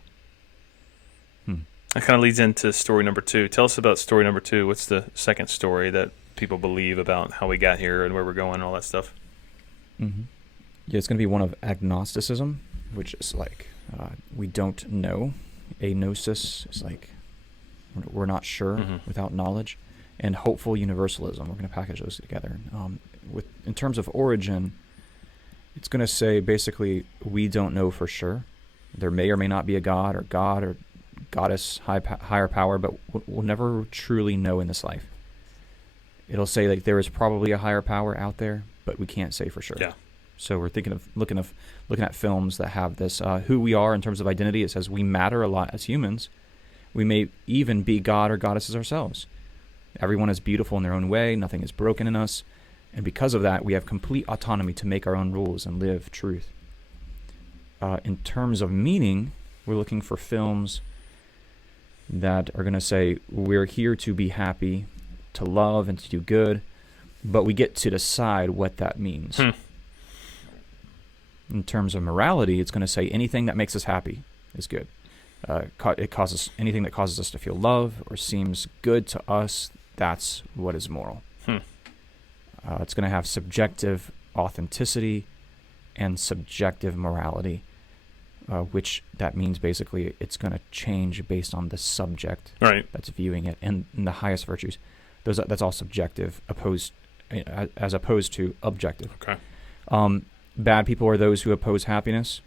that kind of leads into story number 2. Tell us about story number 2. What's the second story that people believe about how we got here and where we're going and all that stuff? Yeah, it's going to be one of agnosticism, which is like we don't know. Agnosis is like we're not sure without knowledge. And hopeful universalism. We're going to package those together. In terms of origin, it's going to say basically we don't know for sure. There may or may not be a god or goddess, higher power, but we'll never truly know in this life. It'll say like there is probably a higher power out there, but we can't say for sure. Yeah. So we're thinking of looking at films that have this who we are in terms of identity. It says we matter a lot as humans. We may even be god or goddesses ourselves. Everyone is beautiful in their own way. Nothing is broken in us. And because of that, we have complete autonomy to make our own rules and live truth. In terms of meaning, we're looking for films that are going to say, we're here to be happy, to love, and to do good, but we get to decide what that means. In terms of morality, it's going to say anything that makes us happy is good. It causes anything that causes us to feel love or seems good to us. That's what is moral. It's going to have subjective authenticity and subjective morality, which that means basically it's going to change based on the subject that's viewing it, and the highest virtues. That's all subjective, as opposed to objective. Okay. Bad people are those who oppose happiness,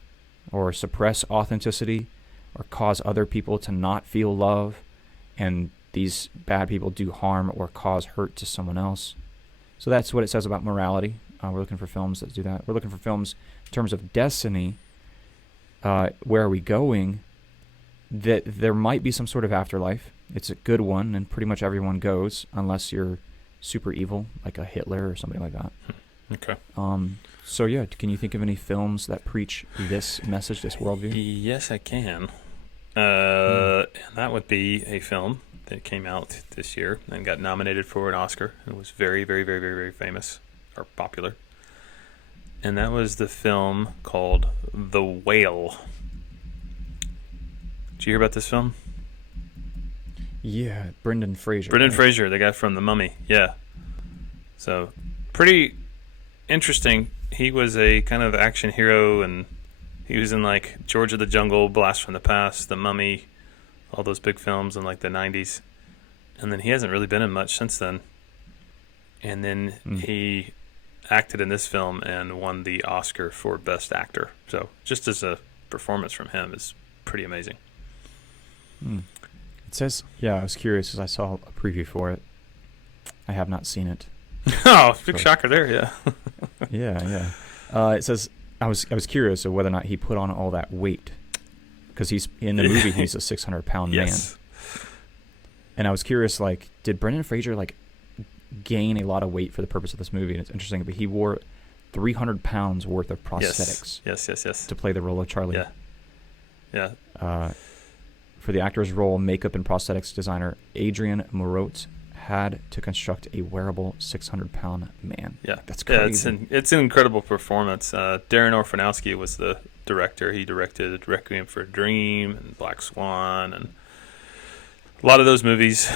or suppress authenticity, or cause other people to not feel love, and these bad people do harm or cause hurt to someone else. So that's what it says about morality. We're looking for films that do that. We're looking for films in terms of destiny. Where are we going? That there might be some sort of afterlife. It's a good one, and pretty much everyone goes, unless you're super evil, like a Hitler or somebody like that. Okay. So yeah, can you think of any films that preach this message, this worldview? Yes, I can. And that would be a film that came out this year and got nominated for an Oscar. It was very, very, very, very, very famous or popular. And that was the film called The Whale. Did you hear about this film? Yeah, Brendan Fraser. Brendan Fraser, the guy from The Mummy. Yeah. So, pretty interesting. He was a kind of action hero, and he was in like George of the Jungle, Blast from the Past, The Mummy, all those big films in like the 90s. And then he hasn't really been in much since then. And then he acted in this film and won the Oscar for Best Actor. So just as a performance from him is pretty amazing. It says, I was curious as I saw a preview for it. I have not seen it. Oh, big shocker there, yeah. Yeah. It says, I was curious of whether or not he put on all that weight, because he's in the movie. He's a 600-pound man, and I was curious, like, did Brendan Fraser like gain a lot of weight for the purpose of this movie? And it's interesting, but he wore 300 pounds worth of prosthetics. Yes. To play the role of Charlie. Yeah. For the actor's role, makeup and prosthetics designer Adrian Morot had to construct a wearable 600-pound man. Yeah, that's crazy. Yeah, it's an incredible performance. Darren Aronofsky was the director. He directed Requiem for a Dream and Black Swan and a lot of those movies.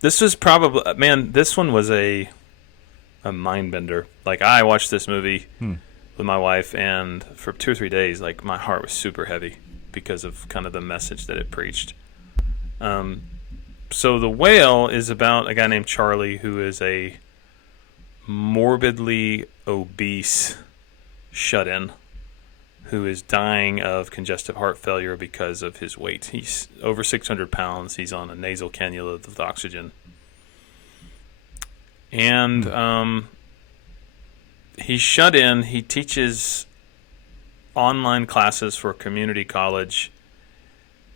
This was probably, this one was a mind bender. Like, I watched this movie with my wife, and for 2 or 3 days, like, my heart was super heavy because of kind of the message that it preached. So The Whale is about a guy named Charlie who is a morbidly obese shut-in who is dying of congestive heart failure because of his weight. He's over 600 pounds. He's on a nasal cannula with oxygen. And he's shut in. He teaches online classes for community college.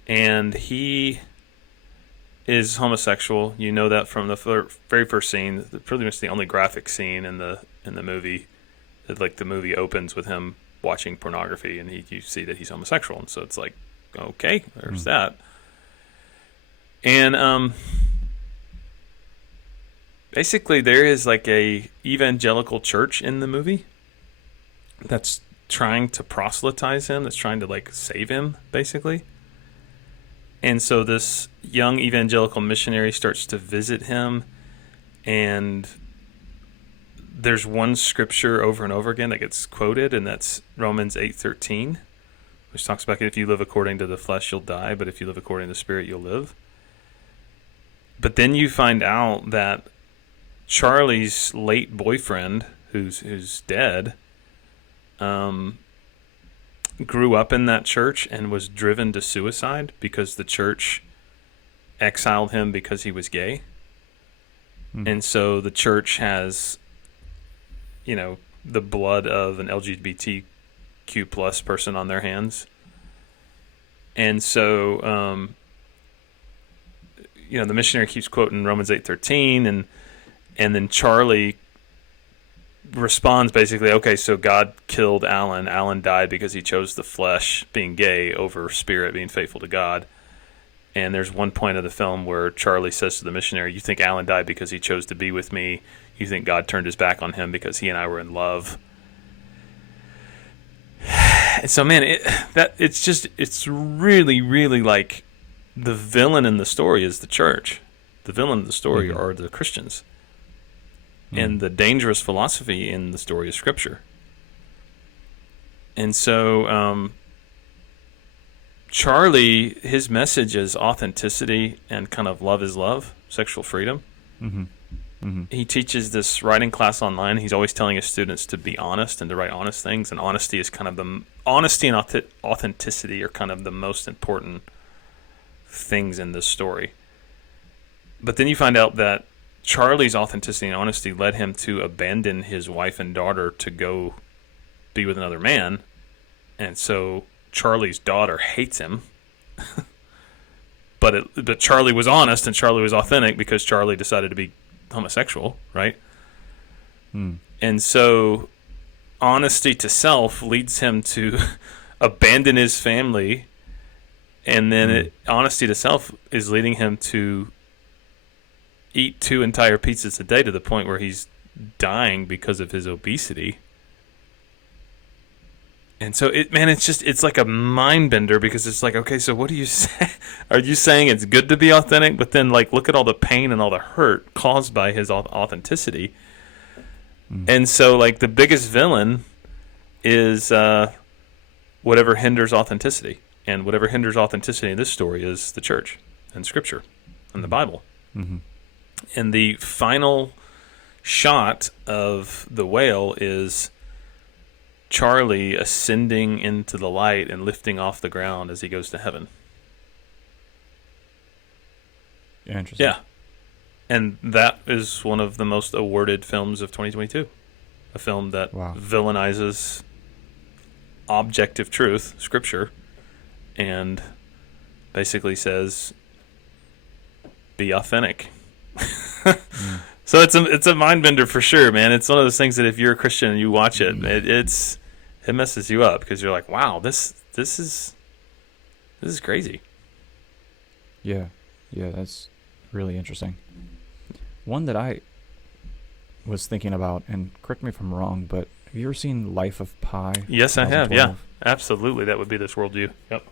And he is homosexual. You know that from the very first scene. Pretty much the only graphic scene in the movie. Like, the movie opens with him watching pornography, and you see that he's homosexual, and so it's like, okay, there's that. And basically there is like a evangelical church in the movie that's trying to proselytize him, that's trying to like save him, basically. And so this young evangelical missionary starts to visit him, and there's one scripture over and over again that gets quoted, and that's Romans 8:13, which talks about if you live according to the flesh, you'll die, but if you live according to the Spirit, you'll live. But then you find out that Charlie's late boyfriend, who's dead, grew up in that church and was driven to suicide because the church exiled him because he was gay. And so the church has, the blood of an LGBTQ plus person on their hands. And so, the missionary keeps quoting Romans 8:13, and then Charlie responds basically, okay, so God killed Alan. Alan died because he chose the flesh, being gay, over spirit, being faithful to God. And there's one point of the film where Charlie says to the missionary, you think Alan died because he chose to be with me? You think God turned his back on him because he and I were in love? So man, it's really, really like the villain in the story is the church. The villain in the story are the Christians. And the dangerous philosophy in the story is Scripture. And so Charlie, his message is authenticity and kind of love is love, sexual freedom. He teaches this writing class online. He's always telling his students to be honest and to write honest things. And honesty is kind of honesty and authenticity are kind of the most important things in this story. But then you find out that Charlie's authenticity and honesty led him to abandon his wife and daughter to go be with another man. And so Charlie's daughter hates him. But Charlie was honest and Charlie was authentic because Charlie decided to be homosexual, right? And so honesty to self leads him to abandon his family, and then honesty to self is leading him to eat 2 entire pizzas a day to the point where he's dying because of his obesity. And so it's like a mind bender, because it's like, okay, so what do you say? Are you saying it's good to be authentic, but then like look at all the pain and all the hurt caused by his authenticity? And so like the biggest villain is whatever hinders authenticity, and whatever hinders authenticity in this story is the church and Scripture and the Bible. And the final shot of the whale is Charlie ascending into the light and lifting off the ground as he goes to heaven. Interesting. Yeah. And that is one of the most awarded films of 2022. A film that villainizes objective truth, Scripture, and basically says, be authentic. So it's a mind bender for sure, man. It's one of those things that if you're a Christian and you watch it, it messes you up, because you're like, wow, this is crazy. Yeah, that's really interesting. One that I was thinking about, and correct me if I'm wrong, but have you ever seen Life of Pi? Yes, I have. Yeah, absolutely. That would be this worldview. Yep.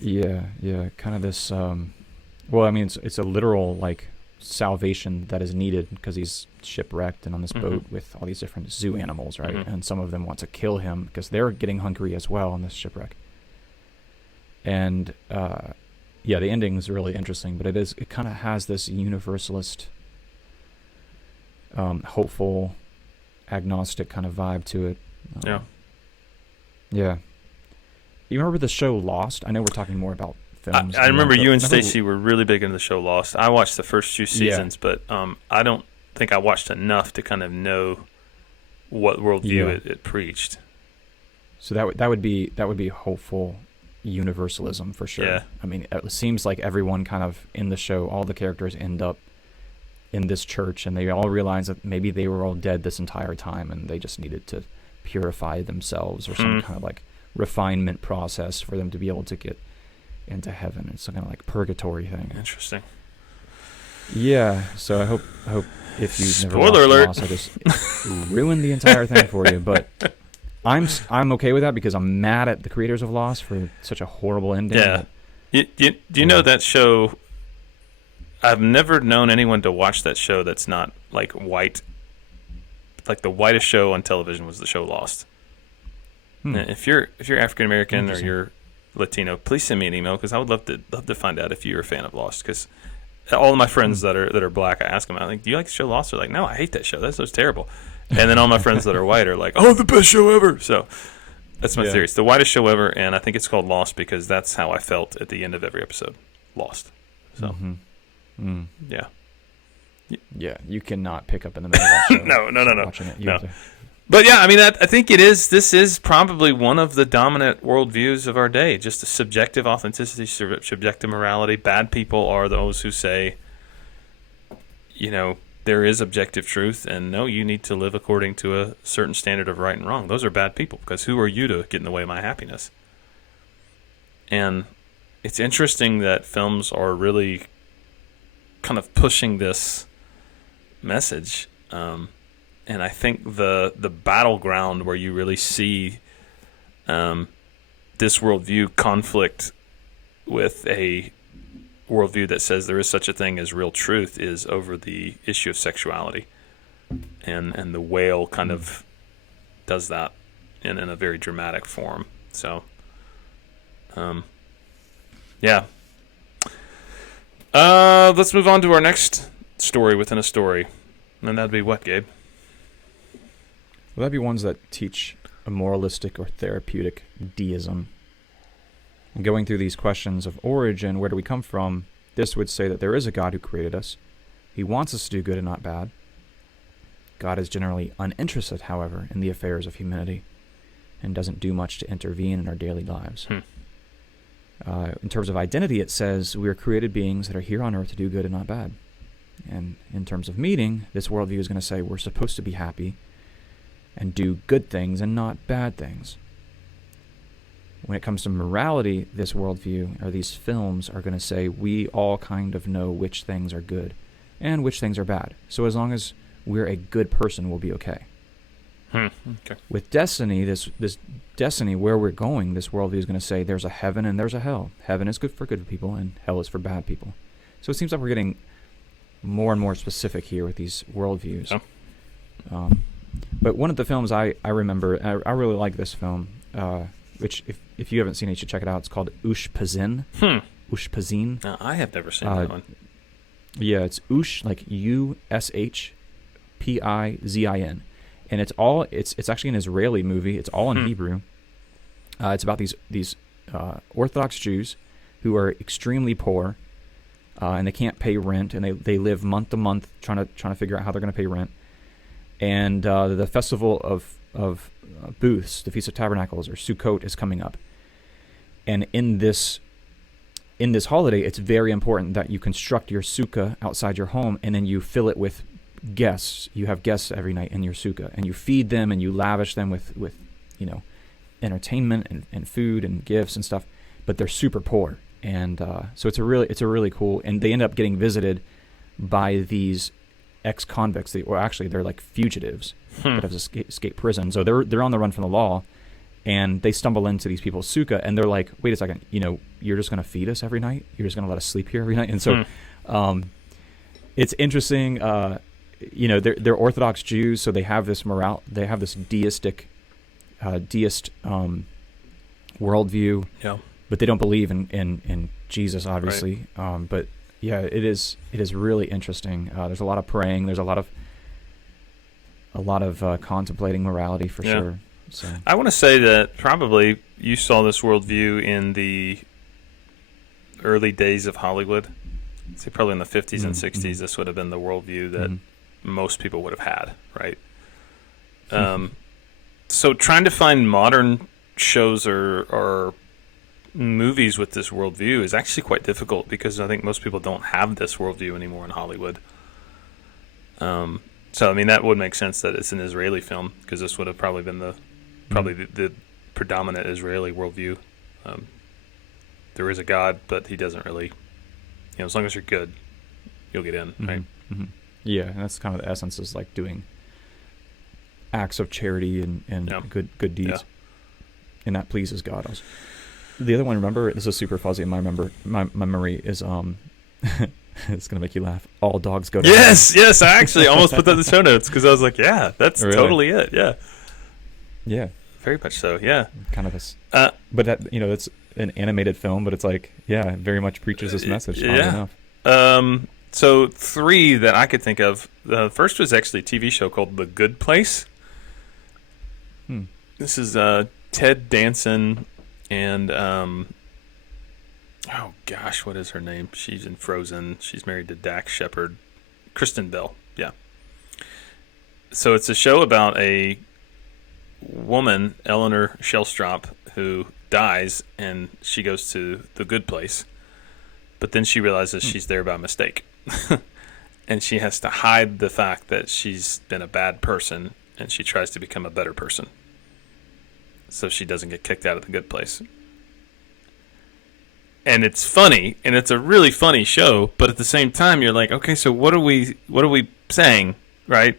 Yeah, kind of this. Well, I mean, it's a literal like salvation that is needed, because he's shipwrecked and on this boat with all these different zoo animals, right? And some of them want to kill him because they're getting hungry as well on this shipwreck. And the ending is really interesting, but it kind of has this universalist, hopeful, agnostic kind of vibe to it. Yeah. You remember the show Lost? I know we're talking more about films. I remember you and Stacy were really big into the show Lost. I watched the first 2 seasons, but I don't think I watched enough to kind of know what worldview it preached. So that would be hopeful universalism for sure. Yeah. I mean, it seems like everyone kind of in the show, all the characters end up in this church, and they all realize that maybe they were all dead this entire time, and they just needed to purify themselves, or some kind of like refinement process for them to be able to get into heaven. It's some kind of like purgatory thing. Interesting. Yeah, so I hope if you've never Spoiler alert, Lost, I just ruined the entire thing for you. But I'm okay with that, because I'm mad at the creators of Lost for such a horrible ending. Yeah. Do you know that show? I've never known anyone to watch that show that's not like white. Like the whitest show on television was the show Lost. If you're African American or you're Latino, please send me an email, because I would love to find out if you're a fan of Lost. Because all of my friends that are black, I ask them, I think, do you like the show Lost? They're like, no, I hate that show. That show's terrible. And then all my friends that are white are like, oh, the best show ever. So that's my theory. It's the whitest show ever, and I think it's called Lost because that's how I felt at the end of every episode. Lost. So yeah. Yeah, you cannot pick up in the middle of that show. No. Watching it, No. But yeah, I mean, I think this is probably one of the dominant worldviews of our day. Just a subjective authenticity, subjective morality. Bad people are those who say, there is objective truth, and no, you need to live according to a certain standard of right and wrong. Those are bad people, because who are you to get in the way of my happiness? And it's interesting that films are really kind of pushing this message. And I think the battleground where you really see this worldview conflict with a worldview that says there is such a thing as real truth is over the issue of sexuality. And the whale kind of does that in a very dramatic form. So, yeah. Let's move on to our next story within a story. And that'd be what, Gabe? Well, that'd be ones that teach a moralistic or therapeutic deism. And going through these questions of origin, where do we come from, this would say that there is a God who created us. He wants us to do good and not bad. God is generally uninterested, however, in the affairs of humanity and doesn't do much to intervene in our daily lives. In terms of identity, it says we are created beings that are here on earth to do good and not bad. And in terms of meaning, this worldview is going to say we're supposed to be happy and do good things and not bad things. When it comes to morality, this worldview, or these films, are going to say we all kind of know which things are good and which things are bad. So as long as we're a good person, we'll be okay. Okay. With destiny, this destiny, where we're going, this worldview is going to say there's a heaven and there's a hell. Heaven is good for good people and hell is for bad people. So it seems like we're getting more and more specific here with these worldviews. Oh. But one of the films I remember, I really like this film, which if you haven't seen it, you should check it out. It's called Ushpizin. Ushpizin. No, I have never seen that one. Yeah, it's Ush, like Ushpizin. And it's actually an Israeli movie. It's all in Hebrew. It's about these Orthodox Jews who are extremely poor, and they can't pay rent, and they live month to month trying to figure out how they're going to pay rent. And the festival of booths, the Feast of Tabernacles, or Sukkot, is coming up. And in this holiday, it's very important that you construct your sukkah outside your home, and then you fill it with guests. You have guests every night in your sukkah, and you feed them and you lavish them with entertainment and food and gifts and stuff. But they're super poor, and so it's a really cool. And they end up getting visited by these ex-convicts. They're like fugitives that have escaped prison. So they're on the run from the law, and they stumble into these people's sukkah, and they're like, "Wait a second, you're just going to feed us every night? You're just going to let us sleep here every night?" And so, it's interesting. They're Orthodox Jews, so they have this they have this deist worldview. Yeah. But they don't believe in Jesus, obviously. Right. But yeah, it is really interesting. There's a lot of praying. There's a lot of contemplating morality for sure. So I want to say that probably you saw this worldview in the early days of Hollywood. I'd say probably in the 50s and 60s, this would have been the worldview that most people would have had, right? So trying to find modern shows or movies with this worldview is actually quite difficult because I think most people don't have this worldview anymore in Hollywood. So I mean that would make sense that it's an Israeli film because this would have probably been the predominant Israeli worldview. There is a God, but he doesn't really, as long as you're good, you'll get in, right? Mm-hmm. Yeah, and that's kind of the essence, is like doing acts of charity and good deeds, and that pleases God. The other one, remember, this is super fuzzy in my memory, is it's gonna make you laugh. All dogs go to heaven. Yes, I actually almost put that in the show notes because I was like, yeah, that's really? Totally it. Yeah, very much so. Yeah, kind of a, but that it's an animated film, but it's like, yeah, it very much preaches this message. Yeah. Enough. So 3 that I could think of. The first was actually a TV show called The Good Place. This is Ted Danson and oh gosh, what is her name? She's in Frozen. She's married to Dax Shepard. Kristen Bell. Yeah. So it's a show about a woman, Eleanor Shellstrop, who dies, and she goes to the good place. But then she realizes she's there by mistake. And she has to hide the fact that she's been a bad person, and she tries to become a better person so she doesn't get kicked out of the good place. And it's funny, and it's a really funny show, but at the same time you're like, okay, so what are we saying, right?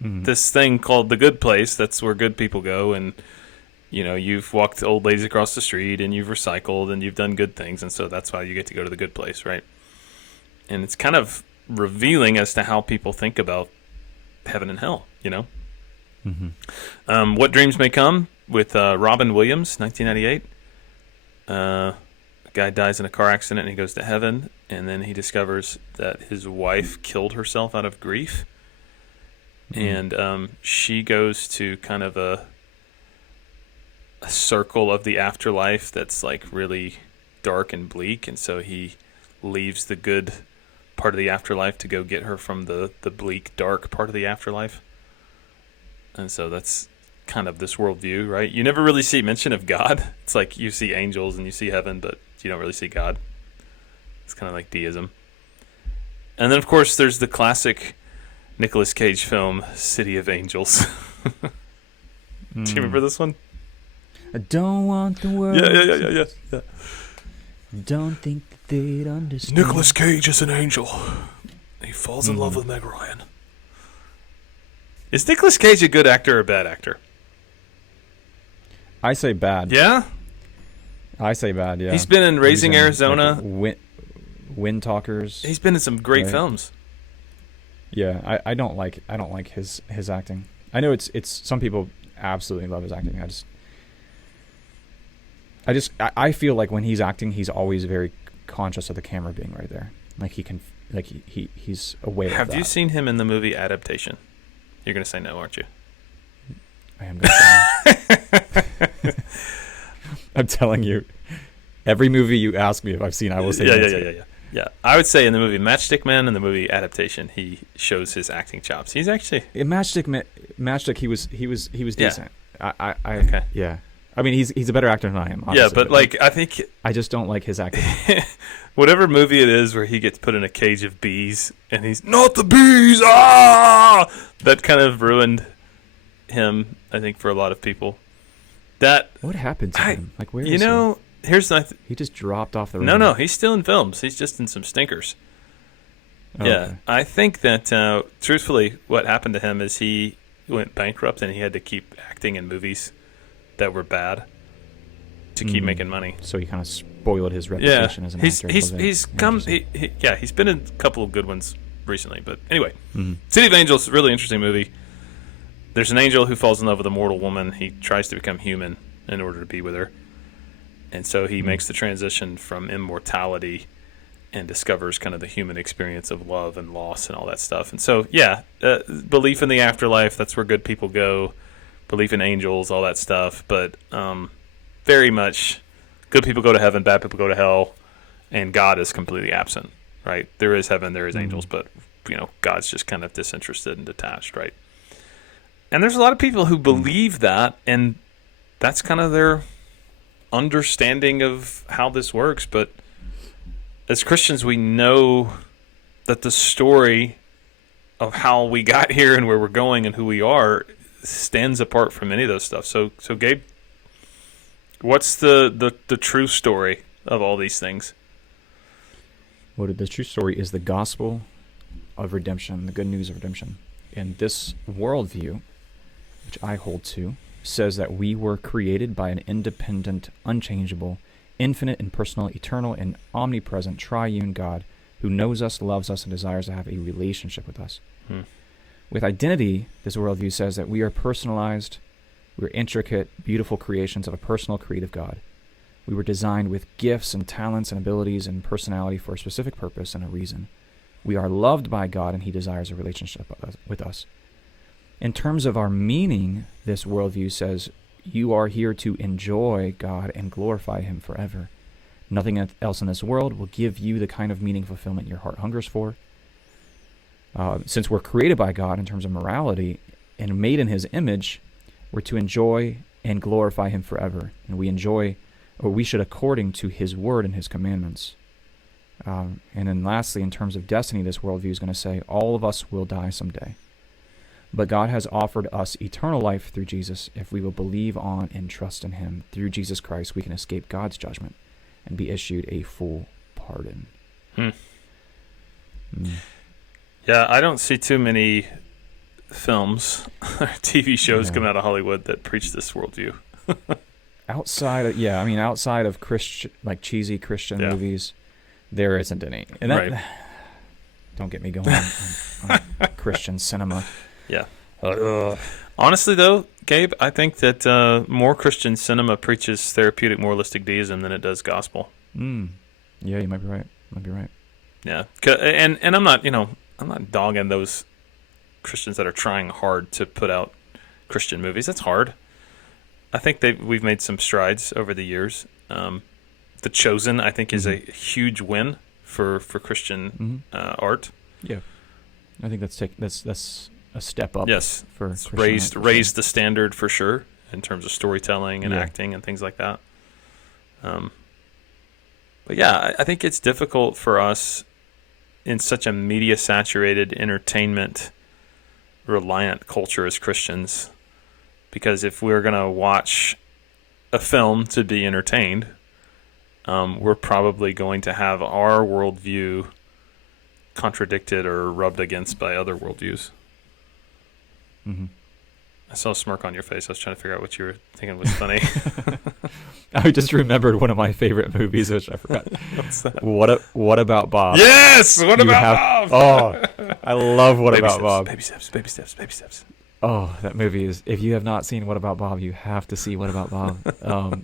This thing called the good place, that's where good people go, and you've walked old ladies across the street and you've recycled and you've done good things, and so that's why you get to go to the good place, right? And it's kind of revealing as to how people think about heaven and hell, Mm-hmm. What Dreams May Come with Robin Williams, 1998. A guy dies in a car accident and he goes to heaven, and then he discovers that his wife killed herself out of grief. Mm-hmm. And she goes to kind of a circle of the afterlife that's like really dark and bleak, and so he leaves the good part of the afterlife to go get her from the bleak, dark part of the afterlife. And so that's kind of this worldview, right? You never really see mention of God. It's like you see angels and you see heaven, but you don't really see God. It's kind of like deism. And then, of course, there's the classic Nicolas Cage film, City of Angels. Do you remember this one? I don't want the world. Yeah. Don't think that they'd understand. Nicolas Cage is an angel. He falls in love with Meg Ryan. Is Nicolas Cage a good actor or a bad actor? I say bad. Yeah? I say bad, yeah. He's been in Raising Arizona. Like, Wind Talkers. He's been in some great films. Yeah, I don't like his acting. I know it's some people absolutely love his acting. I feel like when he's acting, he's always very conscious of the camera being right there. Like he's aware of that. Have you seen him in the movie Adaptation? You're going to say no, aren't you? I am going to say no. I'm telling you, every movie you ask me if I've seen, I will say Yeah. I would say in the movie Matchstick Man and the movie Adaptation, he shows his acting chops. He's actually in Matchstick. He was decent. Yeah. Okay. Yeah. I mean, he's a better actor than I am. Yeah, but like I think I just don't like his acting. Whatever movie it is where he gets put in a cage of bees and he's not the bees. That kind of ruined him, I think, for a lot of people. What happened to him? Like, where is he? Here's he just dropped off the road. No, he's still in films. He's just in some stinkers. Oh, yeah, okay. I think that truthfully, what happened to him is he went bankrupt and he had to keep acting in movies that were bad to keep making money. So he kind of spoiled his reputation as an actor. He's been in a couple of good ones recently. But anyway, City of Angels, really interesting movie. There's an angel who falls in love with a mortal woman. He tries to become human in order to be with her. And so he makes the transition from immortality and discovers kind of the human experience of love and loss and all that stuff. And so, belief in the afterlife, that's where good people go. Belief in angels, all that stuff. But very much good people go to heaven, bad people go to hell, and God is completely absent, right? There is heaven, there is angels, but God's just kind of disinterested and detached, right? And there's a lot of people who believe that, and that's kind of their understanding of how this works. But as Christians, we know that the story of how we got here and where we're going and who we are stands apart from any of those stuff. So Gabe, what's the true story of all these things? Well, the true story is the gospel of redemption, the good news of redemption. And this worldview, which I hold to, says that we were created by an independent, unchangeable, infinite and personal, eternal and omnipresent triune God who knows us, loves us, and desires to have a relationship with us. With identity, this worldview says that we are personalized, we're intricate, beautiful creations of a personal, creative God. We were designed with gifts and talents and abilities and personality for a specific purpose and a reason. We are loved by God, and He desires a relationship with us. In terms of our meaning, this worldview says you are here to enjoy God and glorify Him forever. Nothing else in this world will give you the kind of meaning fulfillment your heart hungers for. Since we're created by God in terms of morality and made in His image, we're to enjoy and glorify Him forever. And we should according to His word and His commandments. And then lastly, in terms of destiny, this worldview is going to say all of us will die someday. But God has offered us eternal life through Jesus. If we will believe on and trust in Him, through Jesus Christ, we can escape God's judgment and be issued a full pardon. Yeah, I don't see too many films or TV shows coming out of Hollywood that preach this worldview. outside of Christian, like cheesy Christian movies, there isn't any. And that, don't get me going on Christian cinema. Yeah. Honestly, though, Gabe, I think that more Christian cinema preaches therapeutic moralistic deism than it does gospel. Yeah, you might be right. Yeah, and I'm not, I'm not dogging those Christians that are trying hard to put out Christian movies. That's hard. I think we've made some strides over the years. The Chosen, I think, is a huge win for Christian art. Yeah, I think that's a step up. Yes, for it's raised the standard for sure in terms of storytelling and acting and things like that. But yeah, I think it's difficult for us in such a media-saturated, entertainment-reliant culture as Christians, because if we're going to watch a film to be entertained, we're probably going to have our worldview contradicted or rubbed against by other worldviews. I saw a smirk on your face. I was trying to figure out what you were thinking was funny. I just remembered one of my favorite movies, which I forgot. What's that? What About Bob? Yes! What About Bob? Oh, I love What About Bob. Baby steps. Oh, that movie is... If you have not seen What About Bob, you have to see What About Bob.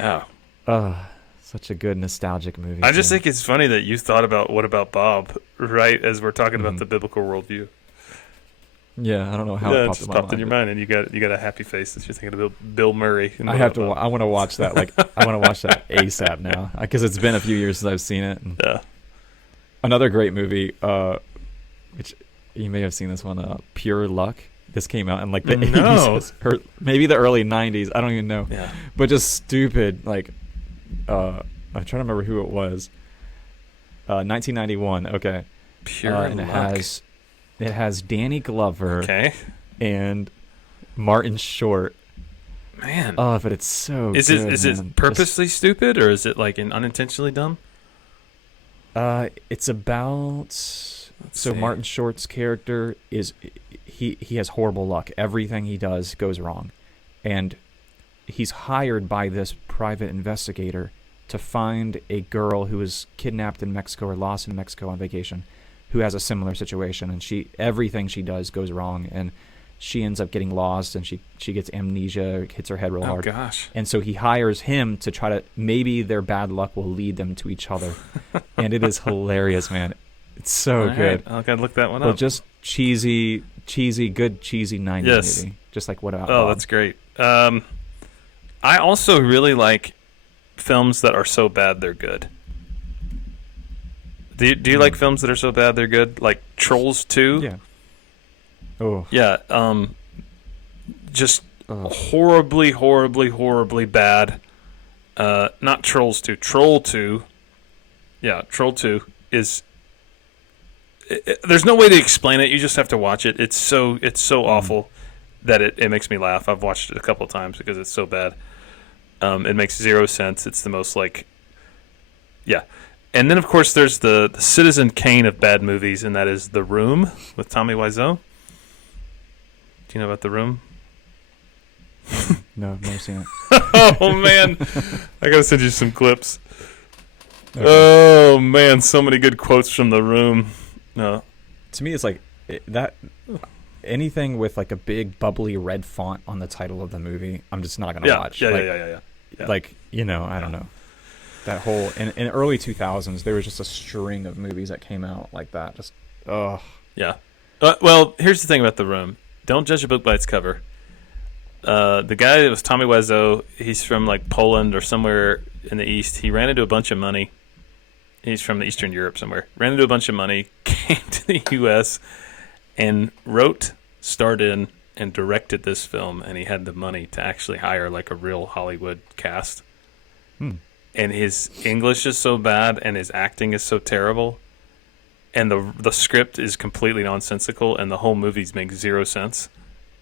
Yeah. Such a good nostalgic movie. I just think it's funny that you thought about What About Bob right as we're talking about the biblical worldview. Yeah, I don't know how it popped in your mind, and you got a happy face that you're thinking of Bill Murray. I have to. I want to watch that. I want to watch that ASAP now because it's been a few years since I've seen it. And another great movie, which you may have seen this one, Pure Luck. This came out in like the 80s or maybe the early 90s. I don't even know. Yeah. But just stupid. Like, I'm trying to remember who it was. 1991. Okay. Pure and Luck. It has Danny Glover and Martin Short. Man. Oh, but it's so is good. Is it purposely stupid, or is it like unintentionally dumb? It's about... So Martin Short's character is... He has horrible luck. Everything he does goes wrong. And he's hired by this private investigator to find a girl who was kidnapped in Mexico or lost in Mexico on vacation, who has a similar situation, and everything she does goes wrong, and she ends up getting lost, and she gets amnesia, hits her head real hard. Oh gosh! And so he hires him to try to, maybe their bad luck will lead them to each other, and it is hilarious, man. It's so good. Right. I gotta look that one up. But just cheesy good cheesy 90s movie, just like What About Bob. Oh, that's great. I also really like films that are so bad they're good. Do you like films that are so bad they're good? Like Trolls 2? Yeah. Oh. Yeah. Just horribly bad. Not Trolls 2. Troll 2. Yeah, Troll 2 is... there's no way to explain it. You just have to watch it. It's so awful that it makes me laugh. I've watched it a couple of times because it's so bad. It makes zero sense. It's the most like... Yeah. And then, of course, there's the Citizen Kane of bad movies, and that is The Room with Tommy Wiseau. Do you know about The Room? No, I've never seen it. Oh, man. I got to send you some clips. Okay. Oh, man, so many good quotes from The Room. No. To me, it's like that. Anything with like a big bubbly red font on the title of the movie, I'm just not going to watch. Yeah. Like, I don't know. That whole in early 2000s, there was just a string of movies that came out like that. Just yeah. Well, here's the thing about The Room. Don't judge a book by its cover. The guy that was Tommy Wiseau, he's from like Poland or somewhere in the East. He ran into a bunch of money. He's from Eastern Europe somewhere. Ran into a bunch of money, came to the U.S. and wrote, starred in, and directed this film. And he had the money to actually hire like a real Hollywood cast. And his English is so bad, and his acting is so terrible, and the script is completely nonsensical, and the whole movie makes zero sense.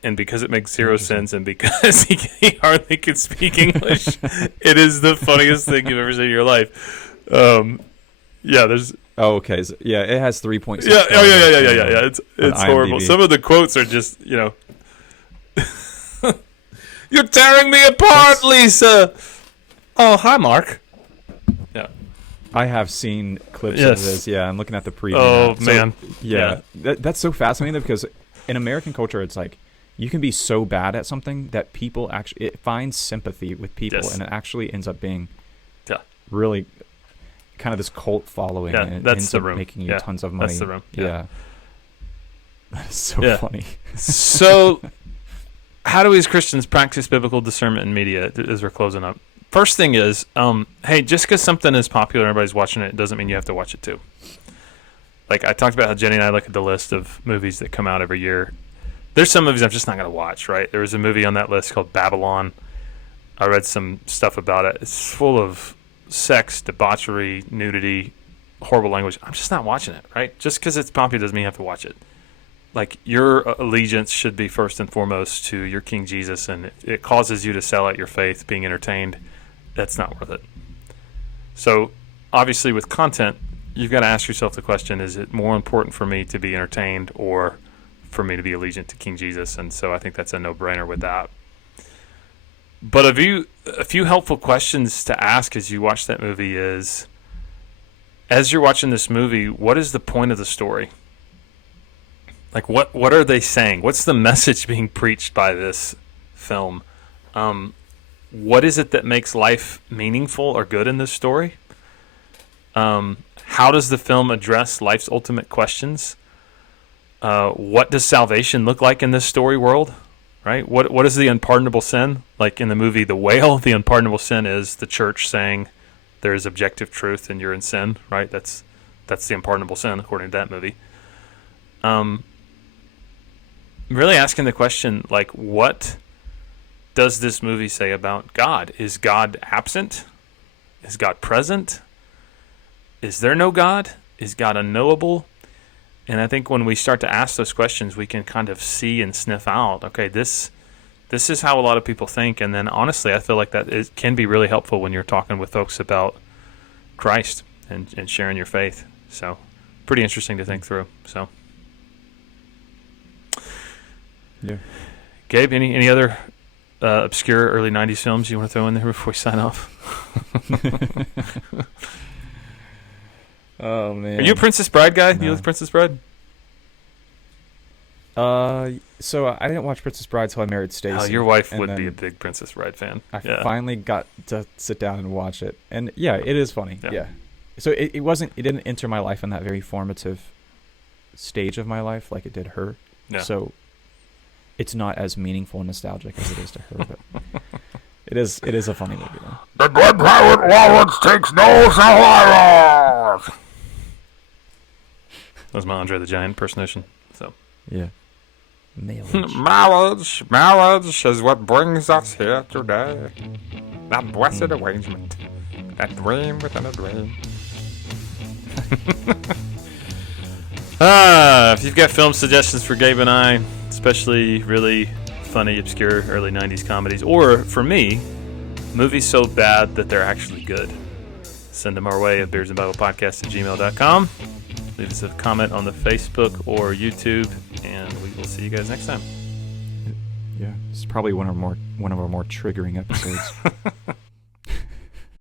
And because it makes zero sense, and because he hardly can speak English, it is the funniest thing you've ever seen in your life. Yeah, there's. Oh, okay. So, yeah, it has 3.6. Yeah. It's horrible. Some of the quotes are just You're tearing me apart, Lisa. Oh, hi, Mark. Yeah. I have seen clips Yes. of this. Yeah, I'm looking at the preview. Oh, now. man. Yeah. That's so fascinating because in American culture, it's like you can be so bad at something that people actually, it finds sympathy with people, Yes. and it actually ends up being Yeah. really kind of this cult following. Yeah, and it that's ends the up room. making you Yeah, tons of money. that's the room. Yeah. That's so Yeah. funny. So, how do we as Christians practice biblical discernment in media as we're closing up? First thing is, hey, just because something is popular and everybody's watching it doesn't mean you have to watch it too. Like I talked about how Jenny and I look at the list of movies that come out every year. There's some movies I'm just not going to watch, right? There was a movie on that list called Babylon. I read some stuff about it. It's full of sex, debauchery, nudity, horrible language. I'm just not watching it, right? Just because it's popular doesn't mean you have to watch it. Like, your allegiance should be first and foremost to your King Jesus, and if it causes you to sell out your faith being entertained, that's not worth it. So, obviously, with content, you've got to ask yourself the question, is it more important for me to be entertained or for me to be allegiant to King Jesus? And so I think that's a no-brainer with that. But a few helpful questions to ask as you watch that movie is, as you're watching this movie, what is the point of the story? Like, what are they saying? What's the message being preached by this film? What is it that makes life meaningful or good in this story? How does the film address life's ultimate questions? What does salvation look like in this story world? Right? What is the unpardonable sin? Like in the movie The Whale, the unpardonable sin is the church saying there is objective truth and you're in sin. Right? That's the unpardonable sin according to that movie. Really asking the question, like, what does this movie say about God? Is God absent? Is God present? Is there no God? Is God unknowable? And I think when we start to ask those questions, we can kind of see and sniff out, okay, this is how a lot of people think. And then honestly, I feel like that can be really helpful when you're talking with folks about Christ and sharing your faith. So pretty interesting to think through. So. Yeah. Gabe, any other obscure early 90s films you want to throw in there before we sign off? Oh, man. Are you a Princess Bride guy? No. You like Princess Bride? So I didn't watch Princess Bride till I married Stacey. Oh, your wife and would be then a big Princess Bride fan. I finally got to sit down and watch it. And yeah, it is funny. Yeah. So it didn't enter my life in that very formative stage of my life like it did her. Yeah. So it's not as meaningful and nostalgic as it is to her, but it is a funny movie though. The good pirate Lawrence takes no survivors. That was my Andre the Giant impersonation. So Yeah. Marriage is what brings us here today. That blessed arrangement. That dream within a dream. If you've got film suggestions for Gabe and I, especially really funny, obscure early 90s comedies, or for me, movies so bad that they're actually good, send them our way at beersandbiblepodcast@gmail.com. Leave us a comment on the Facebook or YouTube, and we will see you guys next time. Yeah, it's probably one of our more triggering episodes.